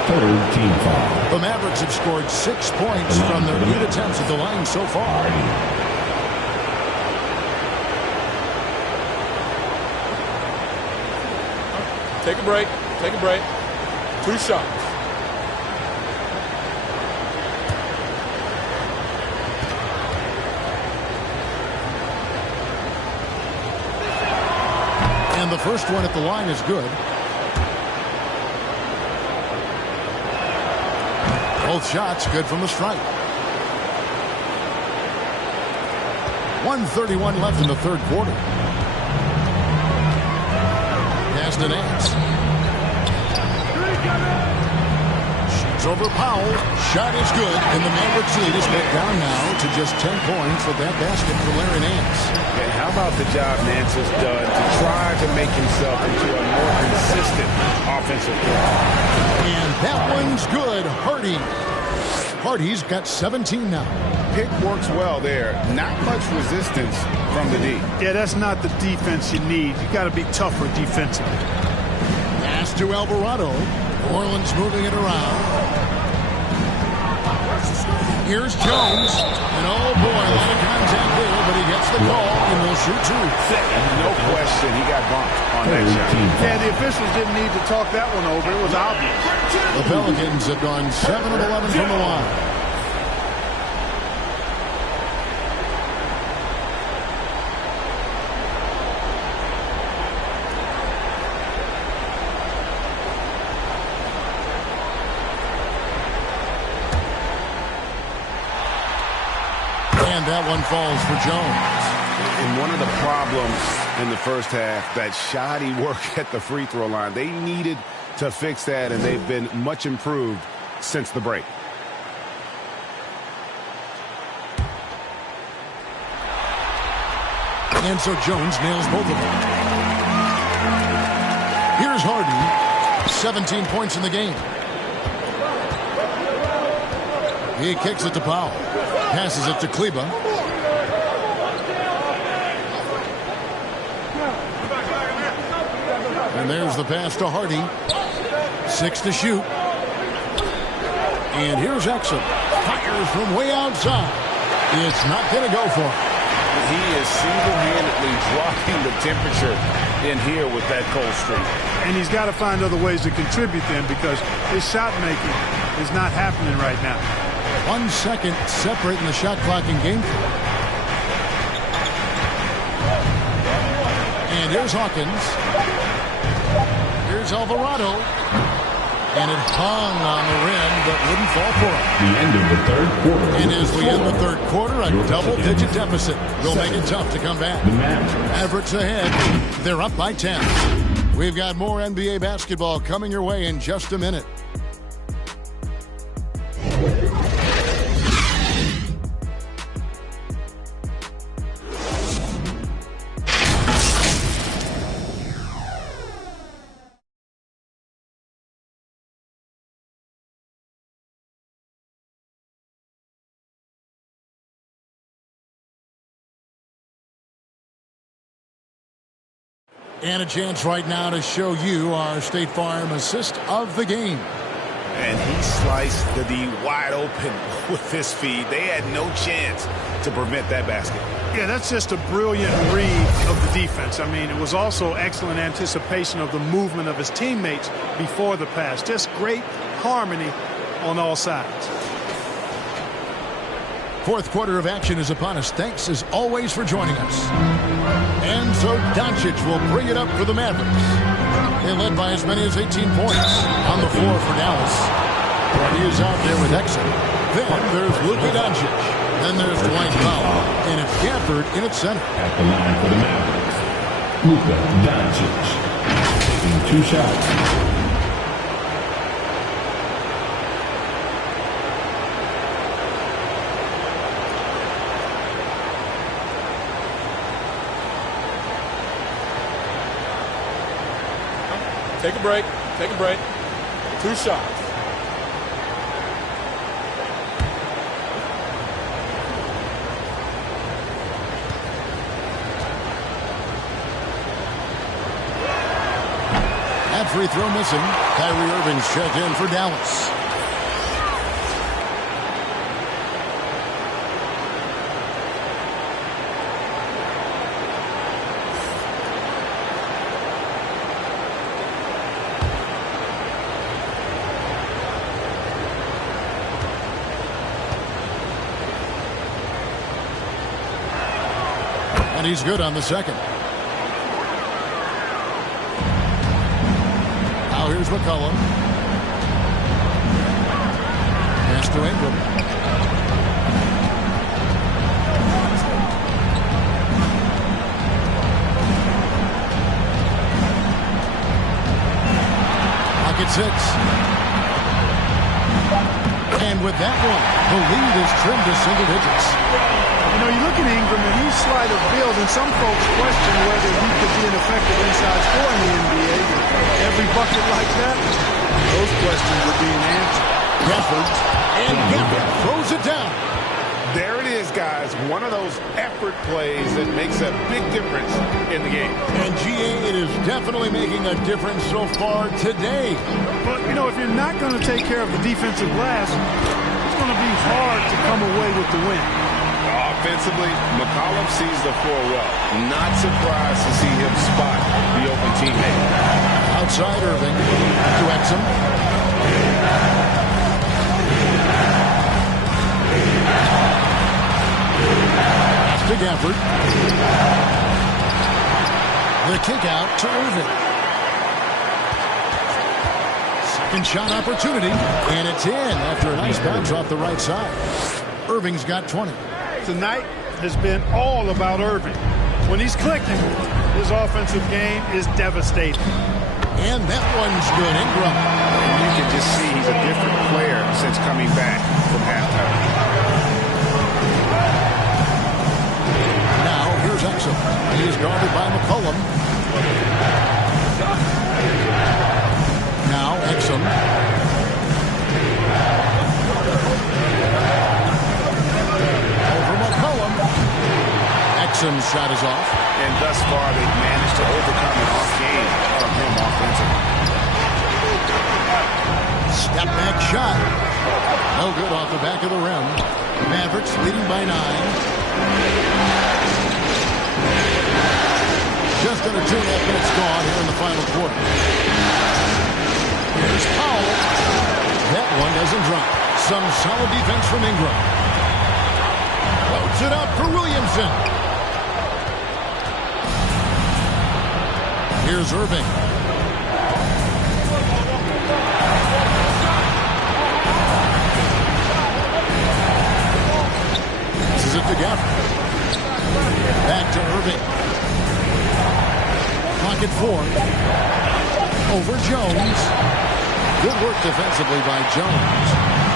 Third team foul. The Mavericks have scored 6 points from their 8 attempts at the line so far. Take a break. Take a break. 2 shots. And the first one at the line is good. Both shots good from the stripe. 1:31 left in the third quarter. Pass to Nance. Shoots over Powell. Shot is good. And the Mavericks lead is back down now to just 10 points with that basket for Larry Nance. And how about the job Nance has done to try to make himself into a more consistent offensive player? And that one's good. Hardy's got 17 now. Pick works well there. Not much resistance from the D. Yeah, that's not the defense you need. You got to be tougher defensively. Pass to Alvarado. New Orleans moving it around. Here's Jones. And oh boy, a lot of contact there, but he gets the call and will shoot 2. No question, he got bumped on that shot. Yeah, the officials didn't need to talk that one over. It was obvious. The Pelicans have gone 7 of 11 from the line. And that one falls for Jones. And one of the problems in the first half, that shoddy work at the free throw line. They needed to fix that, and they've been much improved since the break. And so Jones nails both of them. Here's Harden. 17 points in the game. He kicks it to Powell. Passes it to Kleba. And there's the pass to Hardy. 6 to shoot. And here's Exum. Fires from way outside. It's not going to go for him. He is single-handedly dropping the temperature in here with that cold streak. And he's got to find other ways to contribute then, because his shot making is not happening right now. 1 second separating the shot clock in game 4. And here's Hawkins. Here's Alvarado. And it hung on the rim, but wouldn't fall for him. The end of the third quarter. And as we end the third quarter, a double-digit deficit will make it tough to come back. The Mavericks ahead. They're up by 10. We've got more NBA basketball coming your way in just a minute. And a chance right now to show you our State Farm assist of the game. And he sliced the D wide open with his feed. They had no chance to prevent that basket. Yeah, that's just a brilliant read of the defense. I mean, it was also excellent anticipation of the movement of his teammates before the pass. Just great harmony on all sides. Fourth quarter of action is upon us. Thanks, as always, for joining us. And so Doncic will bring it up for the Mavericks. They led by as many as 18 points on the floor for Dallas. And he is out there with Exum. Then there's Luka Doncic. Then there's Dwight Powell. And it's Gafford in its center. At the line for the Mavericks, Luka Doncic taking 2 shots. Take a break. Take a break. 2 shots. That free throw missing. Kyrie Irving's checked in for Dallas. And he's good on the second. Now here's McCollum. Pass to Ingram. Pocket 6. And with that one, the lead is trimmed to single digits. You know, you look at Ingram, and he's slight of build, and some folks question whether he could be an effective inside scorer in the NBA. Every bucket like that, those questions are being answered. Gafford, and Gafford throws it down. There it is, guys. One of those effort plays that makes a big difference in the game. And GA, it is definitely making a difference so far today. But, you know, if you're not going to take care of the defensive glass, it's going to be hard to come away with the win. Offensively, McCollum sees the floor well. Not surprised to see him spot the open teammate. Outside Irving to Exum. Pass to Gafford. The kick out to Irving. Second shot opportunity, and it's in after a nice bounce off the right side. Irving's got 20. Tonight has been all about Irving. When he's clicking, his offensive game is devastating. And that one's good. Ingram. And you can just see he's a different player since coming back from halftime. Now here's Exum. He is guarded by McCollum. shot is off. And thus far, they've managed to overcome an off game from him offensively. Step back shot. No good off the back of the rim. Mavericks leading by 9. Just under 2.5 minutes gone here in the final quarter. Here's Powell. That one doesn't drop. Some solid defense from Ingram. Loads it up for Williamson. Here's Irving. Passes it to Gafford. Back to Irving. Clock at 4. Over Jones. Good work defensively by Jones.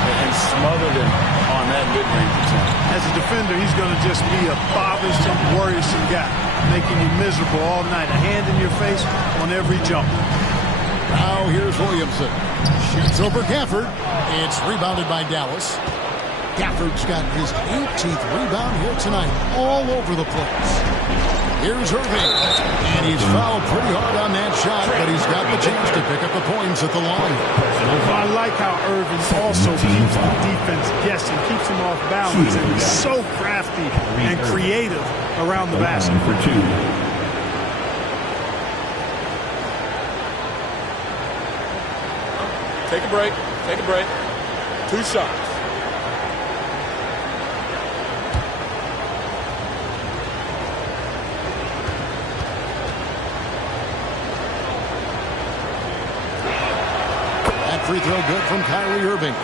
And smothered him on that mid-range attempt. As a defender, he's going to just be a bothersome, worrisome guy, making you miserable all night. A hand in your face on every jump. Now here's Williamson. Shoots over Gafford. It's rebounded by Dallas. Gafford's got his 18th rebound here tonight, all over the place. Here's Irving. And he's fouled pretty hard on that shot, but he's got the chance to pick up the points at the line. I like how Irving also keeps the defense guessing, keeps him off balance, and he's so crafty and creative around the basket. For 2. Take a break. Take a break. 2 shots. Free throw good from Kyrie Irving.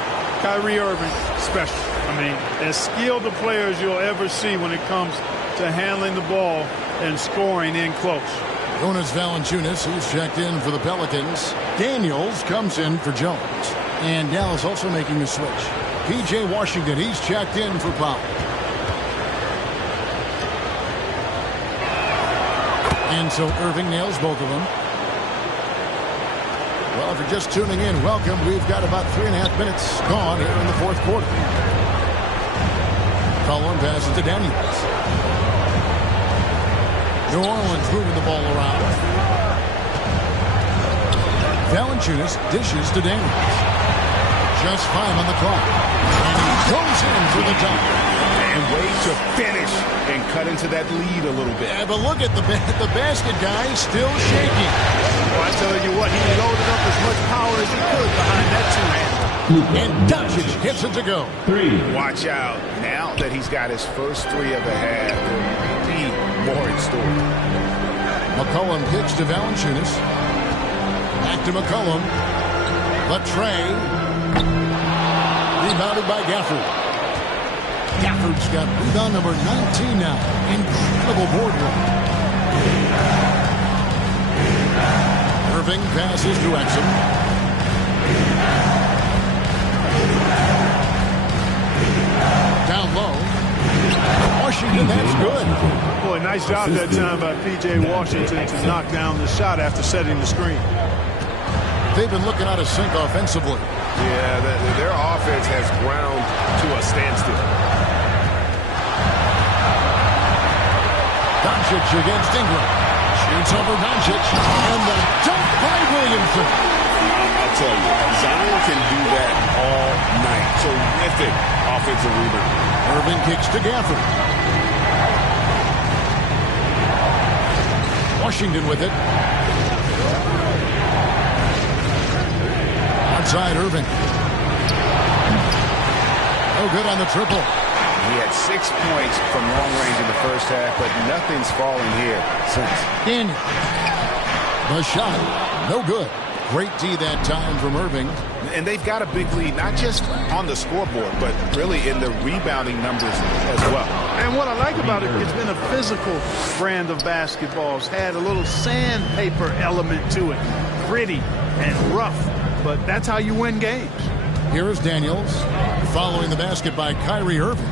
Kyrie Irving, special. I mean, as skilled a player as you'll ever see when it comes to handling the ball and scoring in close. Jonas Valanciunas, who's checked in for the Pelicans. Daniels comes in for Jones. And Dallas also making the switch. P.J. Washington, he's checked in for Powell. And so Irving nails both of them. Well, if you're just tuning in, welcome. We've got about 3.5 minutes gone here in the fourth quarter. Cullen passes to Daniels. New Orleans moving the ball around. Valanciunas dishes to Daniels. Just 5 on the clock. And he goes in for the dunk. And ways to finish and cut into that lead a little bit. Yeah, but look at the basket guy still shaking. Well, I tell you what, he loaded up as much power as he could behind that two-hander. And Doncic gets it to go. 3. Watch out. Now that he's got his first 3 of the half, there may be more in store. McCollum kicks to Valanciunas. Back to McCollum. Latre. Rebounded by Gafford. Gafford's got rebound number 19 now. Incredible board work. Irving passes to Exum. Down low. Washington, that's good. Boy, nice job that time by P.J. Washington to knock down the shot after setting the screen. They've been looking out of sync offensively. Yeah, their offense has ground to a standstill. Doncic against Ingram. Shoots over Doncic. And the dunk by Williamson. I'll tell you, Zion can do that all night. Terrific offensive rebound. Irving kicks to Gafford. Washington with it. Outside Irving. No good on the triple. He had 6 points from long range in the first half, but nothing's fallen here since. Daniel. The shot. No good. Great D that time from Irving. And they've got a big lead, not just on the scoreboard, but really in the rebounding numbers as well. And what I like about it, it's been a physical brand of basketball. It's had a little sandpaper element to it. Gritty and rough, but that's how you win games. Here is Daniels following the basket by Kyrie Irving.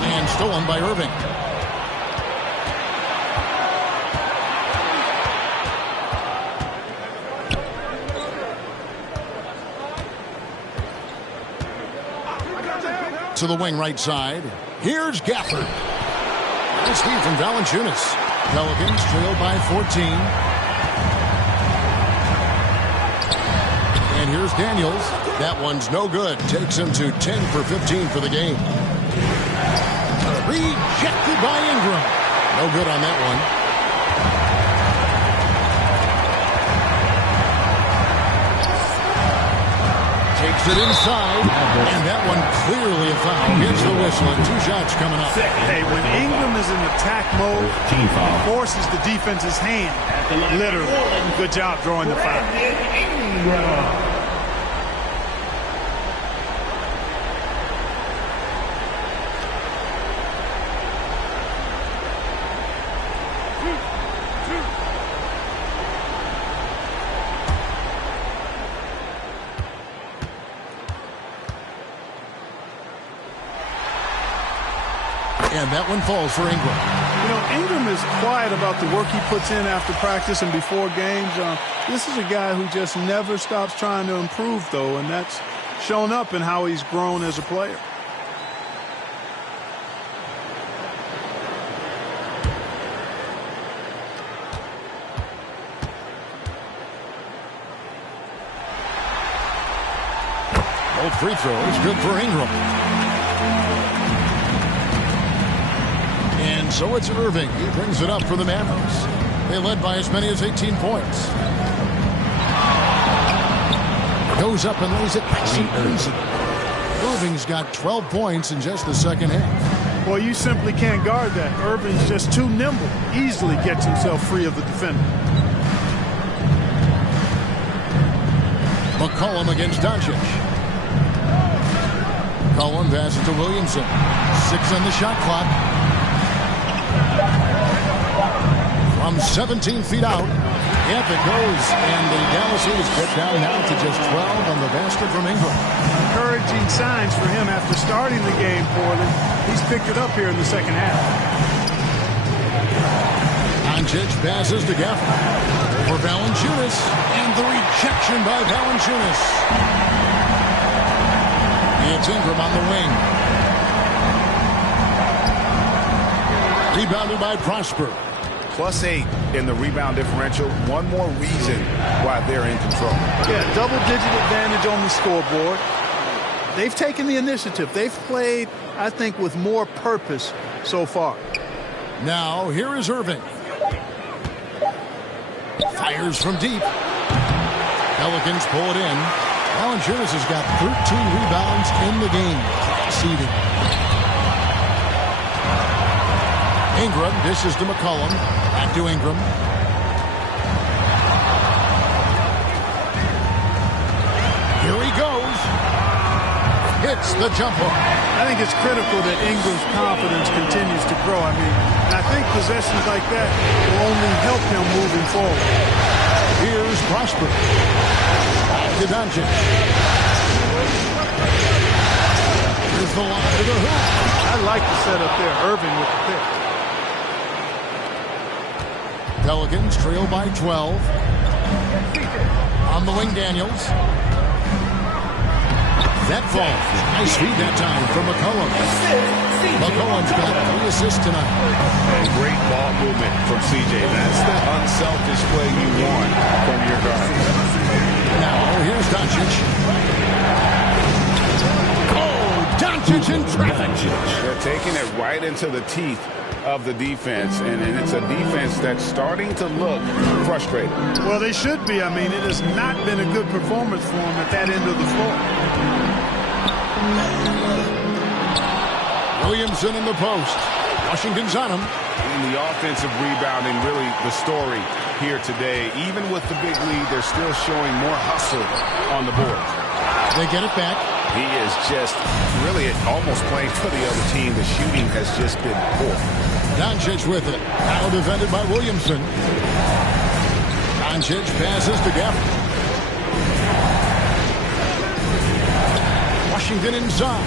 And stolen by Irving. To the wing right side. Here's Gafford. Nice feed from Valanciunas. Pelicans trail by 14. And here's Daniels. That one's no good. Takes him to 10 for 15 for the game. Rejected by Ingram. No good on that one. Takes it inside, and that one clearly a foul. Gets the whistle, and 2 shots coming up. Hey, when Ingram is in attack mode, he forces the defense's hand. Literally. Good job drawing the foul. And that one falls for Ingram. You know, Ingram is quiet about the work he puts in after practice and before games. This is a guy who just never stops trying to improve, though, and that's shown up in how he's grown as a player. Both free throws good for Ingram. And so it's Irving. He brings it up for the Mavericks. They led by as many as 18 points. Goes up and lays it nice and easy. Irving's got 12 points in just the second half. Well, you simply can't guard that. Irving's just too nimble. Easily gets himself free of the defender. McCollum against Doncic. McCollum passes to Williamson. 6 on the shot clock. From 17 feet out, yep, it goes, and the Dallas Eagles get down now to just 12 on the basket from Ingram. Encouraging signs for him after starting the game poorly. He's picked it up here in the second half. Doncic passes to Gafford for Valanciunas, and the rejection by Valanciunas. It's Ingram on the wing. Rebounded by Prosper. +8 in the rebound differential. One more reason why they're in control. Yeah, double-digit advantage on the scoreboard. They've taken the initiative. They've played, I think, with more purpose so far. Now, here is Irving. Fires from deep. Pelicans pull it in. Valanciunas has got 13 rebounds in the game. Seeding. Ingram dishes to McCollum. Back to Ingram. Here he goes. Hits the jumper. I think it's critical that Ingram's confidence continues to grow. I think possessions like that will only help him moving forward. Here's Prosper. Back to Doncic. Here's the line to the hoop. I like the setup there. Irving with the pick. Pelicans trail by 12. On the wing, Daniels. That falls. Nice feed that time from McCollum. McCollum's got 3 assists tonight. And great ball movement from CJ. That's the unselfish play you want from your guard. Now, here's Doncic. Oh, Doncic in traffic. They're taking it right into the teeth of the defense, and it's a defense that's starting to look frustrated. Well, they should be. It has not been a good performance for them at that end of the floor. Williamson in the post. Washington's on him. And the offensive rebounding, really the story here today. Even with the big lead, they're still showing more hustle on the board. They get it back. He is just really almost playing for the other team. The shooting has just been poor. Doncic with it. Now defended by Williamson. Doncic passes to Gafford. Washington inside.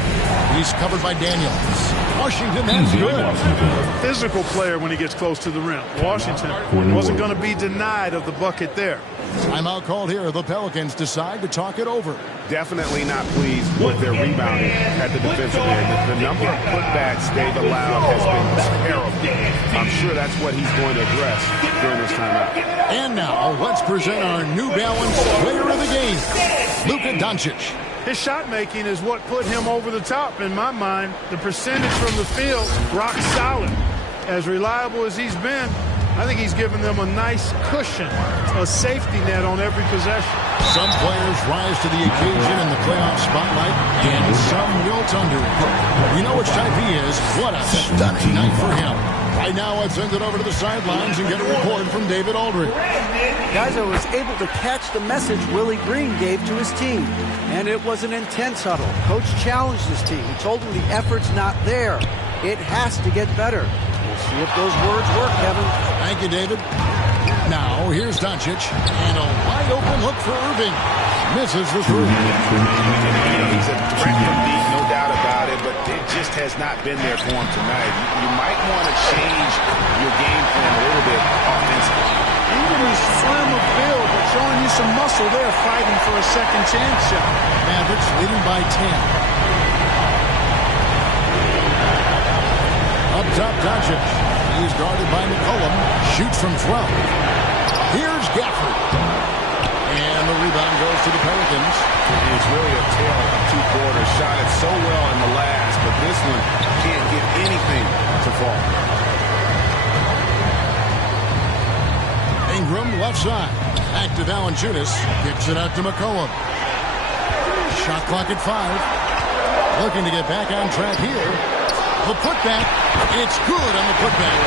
He's covered by Daniels. Washington, that's good. Physical player when he gets close to the rim. Washington wasn't going to be denied of the bucket there. Timeout called here. The Pelicans decide to talk it over. Definitely not pleased with their rebounding at the defensive end. The number of putbacks they've allowed has been terrible. I'm sure that's what he's going to address during this timeout. And now, let's present our New Balance player of the game, Luka Doncic. His shot making is what put him over the top in my mind. The percentage from the field, rock solid. As reliable as he's been, I think he's given them a nice cushion, a safety net on every possession. Some players rise to the occasion in the playoff spotlight, and some wilt under it. You know which type he is. What a stunning night for him. Right now, let's send it over to the sidelines and get a report from David Aldridge. Guys, I was able to catch the message Willie Green gave to his team, and it was an intense huddle. Coach challenged his team. He told them the effort's not there. It has to get better. We'll see if those words work, Kevin. Thank you, David. Now, here's Doncic, and a wide-open look for Irving. Misses the three. He's a threat from deep, no doubt about it, but it just has not been there for him tonight. You might want to change your game plan a little bit offensively. Ingram is slim of build, but showing you some muscle there, fighting for a second chance shot. Mavericks leading by 10. Up top, Doncic. He's guarded by McCollum. Shoots from 12. Here's Gafford. And the rebound goes to the Pelicans. It's really a tale of two quarters. Shot it so well in the last, but this one can't get anything to fall. Ingram left side. Back to Valanciunas. Kicks it out to McCollum. Shot clock at 5. Looking to get back on track here. The putback. It's good on the putback.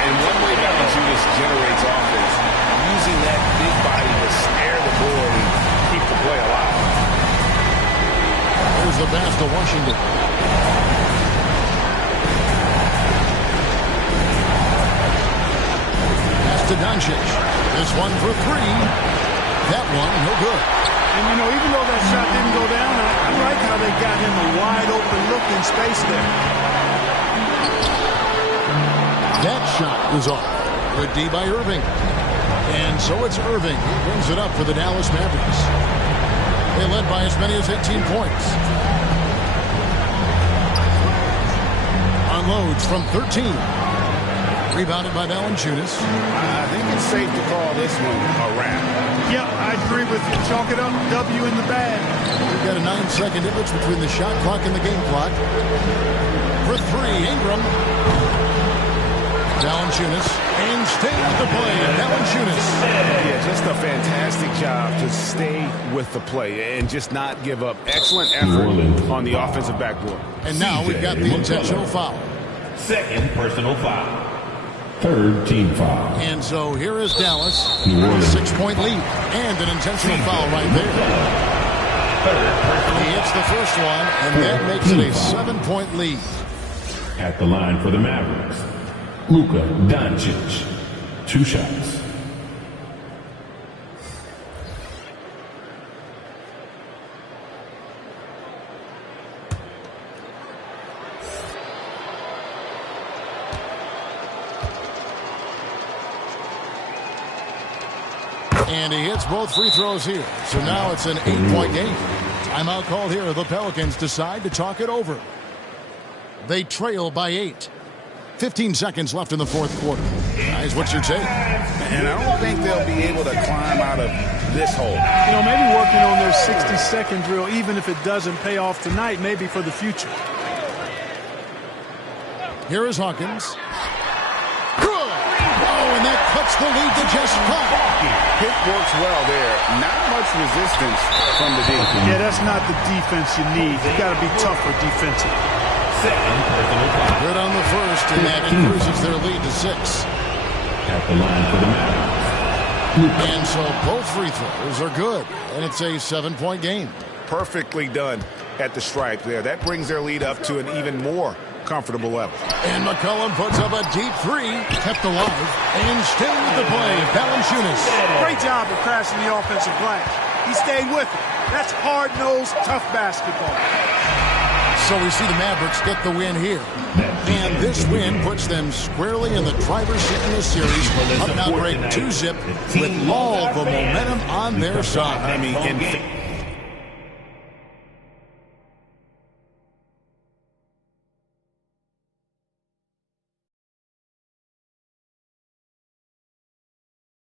And one way Valanciunas generates offense, using that big body to snare the board and keep the play alive. Here's the pass to Washington. Pass to Doncic. This one for 3. That one, no good. And, you know, even though that shot didn't go down, I like how they got him a wide-open look in space there. That shot is off. Good D by Irving. And so it's Irving. He brings it up for the Dallas Mavericks. They led by as many as 18 points. Unloads from 13. Rebounded by Valanciunas. I think it's safe to call this one a wrap. Yep, I agree with you. Chalk it up. W in the bag. We've got a 9-second difference between the shot clock and the game clock. For 3, Ingram. Valanciunas. And stay with the play. Valanciunas. Yeah, just a fantastic job to stay with the play and just not give up. Excellent effort on the offensive backboard. And now we've got the intentional foul. Second personal foul. Third team foul. And so here is Dallas. 6-point lead. And an intentional foul right there. He hits the first one, and that makes it a 7-point lead. At the line for the Mavericks, Luka Doncic. 2 shots. And he hits both free throws here. So now it's an 8-point game. Timeout called here. The Pelicans decide to talk it over. They trail by 8. 15 seconds left in the fourth quarter. Guys, what's your take? And I don't think they'll be able to climb out of this hole. You know, maybe working on their 60-second drill, even if it doesn't pay off tonight, maybe for the future. Here is Hawkins. Good! Oh, and that cuts the lead to just 5. Hit works well there. Not much resistance from the defense. Yeah, that's not the defense you need. You got to be tougher defensive. Good on the first, and that increases their lead to 6. At the line for the Mavericks. And so both free throws are good, and it's a 7-point game. Perfectly done at the stripe there. That brings their lead up to an even more comfortable level. And McCollum puts up a deep 3, kept alive, and staying with the play, Valanciunas. Great job of crashing the offensive glass. He stayed with it. That's hard-nosed, tough basketball. So we see the Mavericks get the win here. And this win puts them squarely in the driver's seat in the series. Up now break 2-zip with all the momentum on their side. I mean,